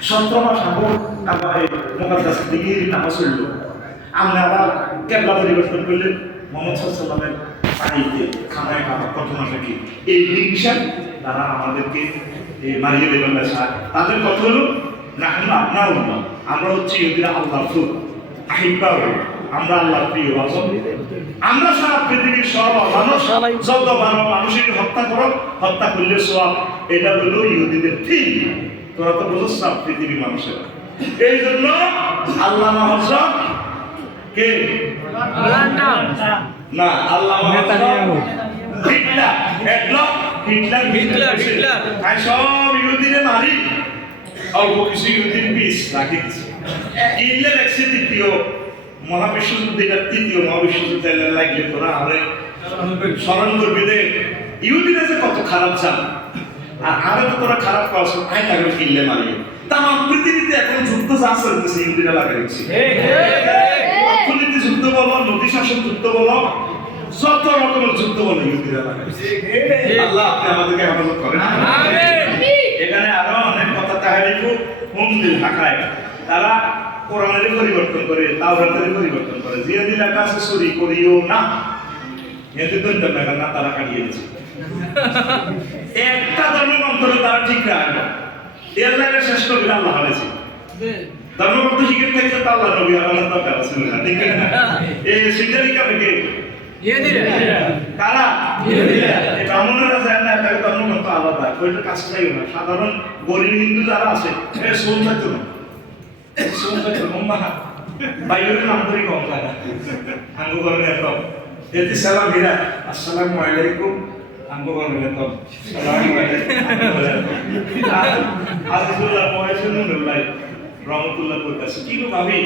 17 মাস আগে কাবায় মুকাদ্দাস দিকে নামাজ পড়ল, আমরা আবার কেবলা পরিবর্তন করলেন মোহাম্মদ সাল্লাল্লাহু আলাইহি পানিতে খানায় কাবা ঘটনাটা কি এই হিংসা তারা আমাদেরকে মারিয়ে দেবেন না স্যার। তাদের কথা হলো নাহনু আবনাউল্লাহ, আমরা হচ্ছে ইহুদিরা আল্লাহর ফুল আহিব্বাউ, আমরা আল্লাহর প্রিয় বান্দা। আমরা সারা পৃথিবীর সব মানুষ যত মানুষের হত্যা করলে সওয়াব, এটা হলো ইহুদিদের ঠিক। তোরা তো বুঝছ না পৃথিবীর মানুষের, এই জন্য আল্লাহ মহাজন কে না আল্লাহ হিটলার সব ইহুদিরে মারি, অল্প কিছু ইহুদির পিস রাখি দিচ্ছে। হিটলার একশো দ্বিতীয় মহাবিশ্বযুদ্ধের তৃতীয় মহাবিশ্বযুদ্ধ লাগলে তোরা আরে স্মরণ করবি যে ইহুদিরা যে কত খারাপ চান, আর আরো তো তোরা খারাপ করছো তাই তাকে কিনলে মারিয়ে। তাম পৃথিবীতে এখন যুদ্ধ যা চলতেছে ইহুদিরা লাগাইছে, অর্থনীতি যুদ্ধ বলো, নদী শাসন যুদ্ধ বলো, যত রকমের যুদ্ধ বলো ইহুদিরা লাগাইছে। আল্লাহ আপনি আমাদেরকে হেফাজত করেন। এখানে আরো অনেক কথা তাহারিফু মন্দির ঢাকায় তারা কোরআনের পরিবর্তন করে, তাওরাতের পরিবর্তন করে, জিয়াদি লেখা আছে চুরি করিও না, এতে দৈন্য লেখা না তারা কাটিয়ে দিচ্ছে। একটা ধর্মগ্রন্থরে তারা ঠিক রাখবে, এর লাগে শেষ করবে আল্লাহ হারাইছে। ধর্মগ্রন্থ শিখে থাকলে তো আল্লাহ নবী আল্লাহ দরকার আছে না, ঠিক না? এই সিটারি কাবে কে কারা এই ব্রাহ্মণরা যায় না, তাকে ধর্মগ্রন্থ আলাদা, ওইটা কাছে চাইও না। সাধারণ গরিব হিন্দু যারা আছে সোম থাকতো না, সোম থাকতো মোম্মা বাইরের নাম ধরে কম যায় না, আঙ্গু করেন এত এতে সালাম ভিড়া আসসালামু আলাইকুম আঙ্গু করেন এত সালাম আজিজুল্লাহ মহেশুল্লাহ রহমতুল্লাহ কইতাছে কি গো ভাবি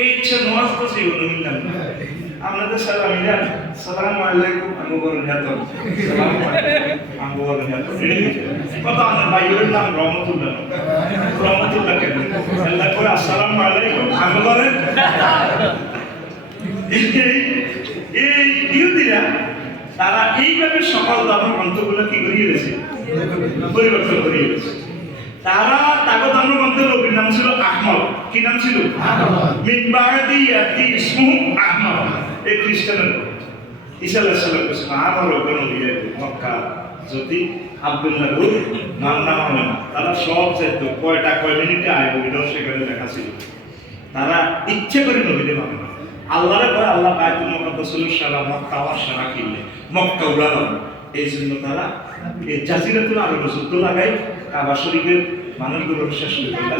এই ইচ্ছে নামাজ তো জীবনে মিললাম না, আপনাদের সালাম ভিড়া আসসালামু আলাইকুম আঙ্গু করেন এত সালাম আঙ্গু করেন এত কত আমার বাইরের নাম রহমতুল্লাহ কেন আল্লাহ করে আসসালামু আলাইকুম আঙ্গু করেন। এই ইহুদিরা তারা এইভাবে সকল ধর্মগ্রন্থগুলো কি করিয়ে গেছে, পরিবর্তন করিয়ে গেছে। তারা তাদের ধর্মগ্রন্থের নবীর নাম ছিল আহমদ, কি নাম ছিল? মিন বাদি ইয়াতি ইসমুহু আহমদ। এই খ্রিস্টানের ঈসা আলাইহিস সালাম কইছেন আমার লোকের নবী মক্কা যদি আব্দুল্লাহ গুল মান্না মানে না, তারা সব চাইতো কয়টা কয় মিনিটে আয় ওইটাও সেখানে লেখা ছিল। তারা ইচ্ছে করে নবীদের মানে না, আল্লাহরে কয় আল্লাহ বায়তুল মুকাদ্দাসুল সালাম মক্কা ওয়াস সারা কিনলে মক্কা উড়ালো। এই জন্য তারা এই জাজিরাতুল আরবে যুদ্ধ লাগাই কাবা শরীফের মানুষগুলো শেষ করে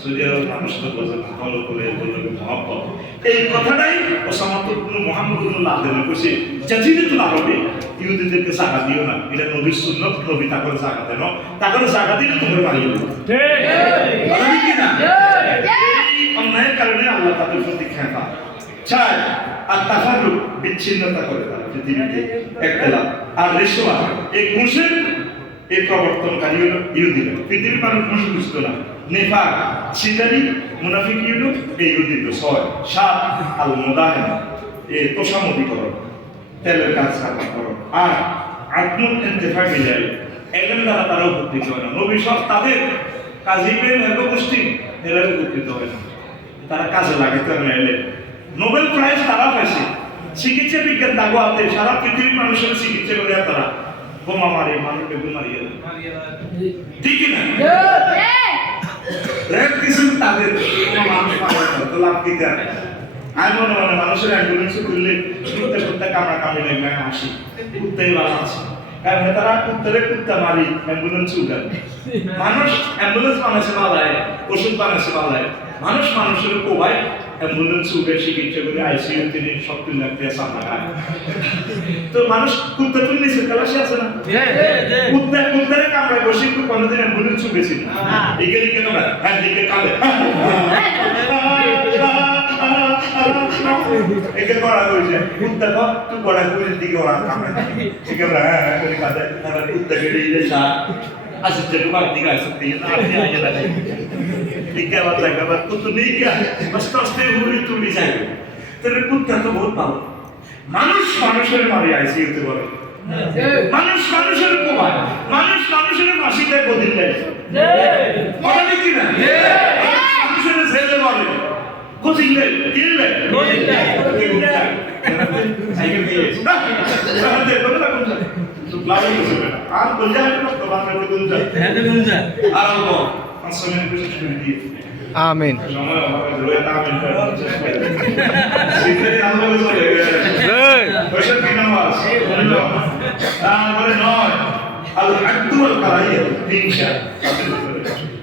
সৌদি আরব মানুষ তো বোঝে না, ফলো করে বললো মহব্বত। এই কথাটাই ওসামা ইবনে মুহাম্মদ ইবনে লাদেন কইছে, জাজিরাতুল আরবে ইহুদিদেরকে জাকাত দিও না, এটা নবীর সুন্নাত, নবী তাকরে জাকাত দেন, তাকরে জাকাত দিলে তোমরা মারিয়ে দেব। ঠিক ঠিক না? এই অন্যায়ের কারণে আল্লাহ তাদের প্রতি ক্ষমা চায় আর তাফারুক বিচ্ছিন্নতা করে তারা পৃথিবীতে একতলাপ আর রিশওয়া এই ঘুষের এই প্রবর্তনকারী হলো ইহুদিরা। পৃথিবীর মানুষ ঘুষ বুঝতো না। নেফাক সিটারি মুনাফিকি হলো এই ইহুদিদের। 6 7 আল মুদাহিনা এই তোষামতিকরণ, তেলের কাজ করণ আর আত্মুল ইন্তেফাক বিলাই এলেন দ্বারা তারা উপকৃত হয় না। নবী সব তাদের কাজে পেয়ে এত গোষ্ঠী এরা উপকৃত হয় না, তারা কাজে লাগাতে না। এলে নোবেল প্রাইজ তারা পাইছে চিকিৎসা বিজ্ঞান দাগোয়াতে, সারা পৃথিবীর মানুষের চিকিৎসা করে তারা বোমা মারে, মানুষকে মারিয়ে দেয়। ঠিক না? কিছু তাদের মানুষ তো লাভ দিতে আমি মনে মনে মানুষের অ্যাম্বুলেন্সে তুললে কুত্তে কুত্তে কামড়া কামড়ি লাগবে আমি আসি, কুত্তেই ভালো আছে, কারণ তারা কুত্তারে কুত্তা মারি অ্যাম্বুলেন্সে উঠাবে। মানুষ অ্যাম্বুলেন্স বানাইছে বালায়, ওষুধ বানাইছে বালায়, মানুষ মানুষের কোবায় অ্যাম্বুলেন্স উঠে চিকিৎসা করে আইসিইউ তিনি 70 লাখ টাকা সামনা খায়। তো মানুষ কুত্তা তুলে নিছে, তালাশি আছে না? কুত্তারে কামড়ায় বসে কোনোদিন অ্যাম্বুলেন্স উঠেছিল এখানে কেন না? হ্যাঁ দিকে কাঁদে একে করা হয়েছে কুত্তা তো তুই করা কুড়ির দিকে ওরা কামড়ায় একে হ্যাঁ করে কাঁদে, তারা কুত্তা কেটে দিলে সার আসে যেটু বাড়ি দিকে আসে না আপনি আগে লাগে দিকে আবার জায়গা আবার কুত্তা নেই কে আস্তে আস্তে ঘুরে তুলি যায়। তাহলে কুত্তা তো বহুত ভালো। মানুষ মানুষের মারি আইসিইউতে বলে, মানুষ মানুষের কোবায়, মানুষ মানুষের ফাঁসিতে গদিন দেয়, কথা ঠিক কিনা? মানুষের জেলে বলে কোচিং দেয়, কিল দেয়, সাইকেল দিয়ে আর বলছে আর অল্প 500 মিনিট বিশেষ করে দিয়ে আমিন। সময় আমার রয়ে আমিন সিদ্ধি আল্লাহ চলে গেছে ওইসব কি নামাজ তারপরে 9 আল হাদু ওয়াল কারাইয়া হিংসা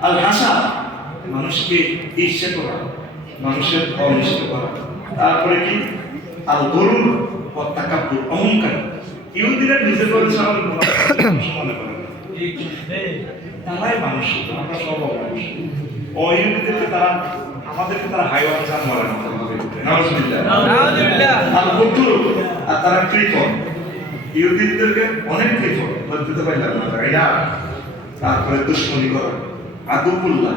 আল হাসা মানুষকে ঈর্ষা করা, মানুষের অনিষ্ট করা। তারপরে কি আল গরুর ও তাকাব্বুর অহংকার। ইহুদিরা নিজের বলে সামনে মনে করে তারাই মানুষ, আমরা সব মানুষ। ও ইহুদিদেরকে তারা আমাদেরকে তারা হাইওয়ান জানোয়ারের মতো ভাবে। নাউজুবিল্লাহ। আর বন্ধুর আর তারা কৃপণ, ইহুদিদেরকে অনেক কৃপণ বলতে পারলাম না এটা। তারপরে দুশ্মনী করা, আদুবুল্লাহ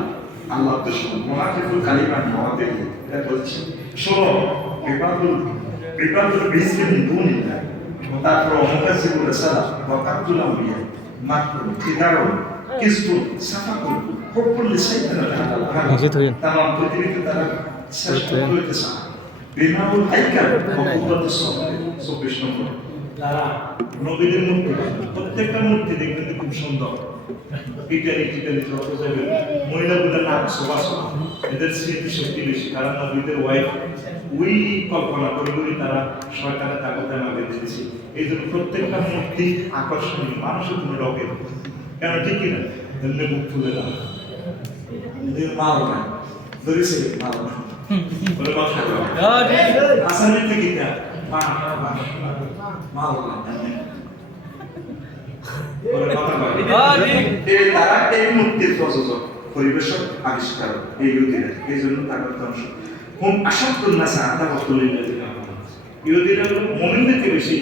আল্লাহ দুশ্মন, মুনাফিকুল কালিমা আমাদের এটা বলছে। শোনো বিবাদুল বিসমিন দুনিল্লাহ, তারপর মুকাজ্জিবুল সালাহ ওয়া কাতুল আউলিয়া মাকরুন কিদারুন কিসবুন সাফাকুন হুকুল লিসাইয়িদিনা তামাম পৃথিবীতে তারা শ্রেষ্ঠ হইতেছে। বিনাউল হাইকাল ওয়া কুওয়াতুস 24 নম্বর তারা নবীদের মূর্তি, প্রত্যেকটা মূর্তি দেখতে খুব সুন্দর। ইটালি যত যাবে মহিলাগুলোর নাম সুবাস, এদের স্মৃতি শক্তি বেশি, কারণ নবীদের ওয়াইফ ওই কল্পনা করে তারা শয়তানের তাগতে না বেঁধেছে। এই জন্য প্রত্যেকটা মূর্তি আকর্ষণীয়, মানুষের কোনো রকেট কেন ঠিক কিনা এমনি মুখ তুলে না মাল না ধরেছে মাল বলে কথা আসামের থেকে মাল তারা এই মূর্তির প্রযোজক, পরিবেশক, আবিষ্কার এই ইহুদিরা। এই জন্য তাদের ধ্বংস হুম আসাদুল্লাহ সাহাদা বতুলিল্লাহ। ইহুদিরা মুমিনদেরকে বেশি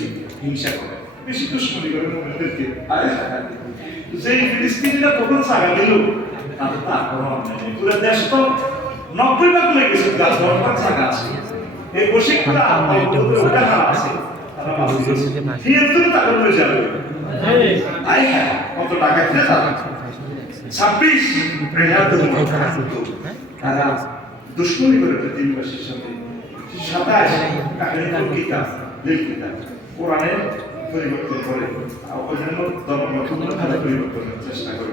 হিংসা করে, বেশি দুশ্মনী করে মুমিনদেরকে। যে ফিলিস্তিনিরা তখন সারা দিল তাদের তা কোনো নেই। পুরো দেশ তো 90% হয়ে গেছে, 10% জায়গা আছে এই বসিকরা ওটা আছে তারা ফিরে তাদের হয়ে যাবে। আই হ্যাঁ কত টাকা খেয়ে যাবে 26 তারা দুশ্মনী করে পৃথিবীবাসীর সাথে। 27 কাহিনী কিতাব লিখিতা কোরআনের পরিবর্তন করে, ওই জন্য ধর্ম নতুন পরিবর্তনের চেষ্টা করে।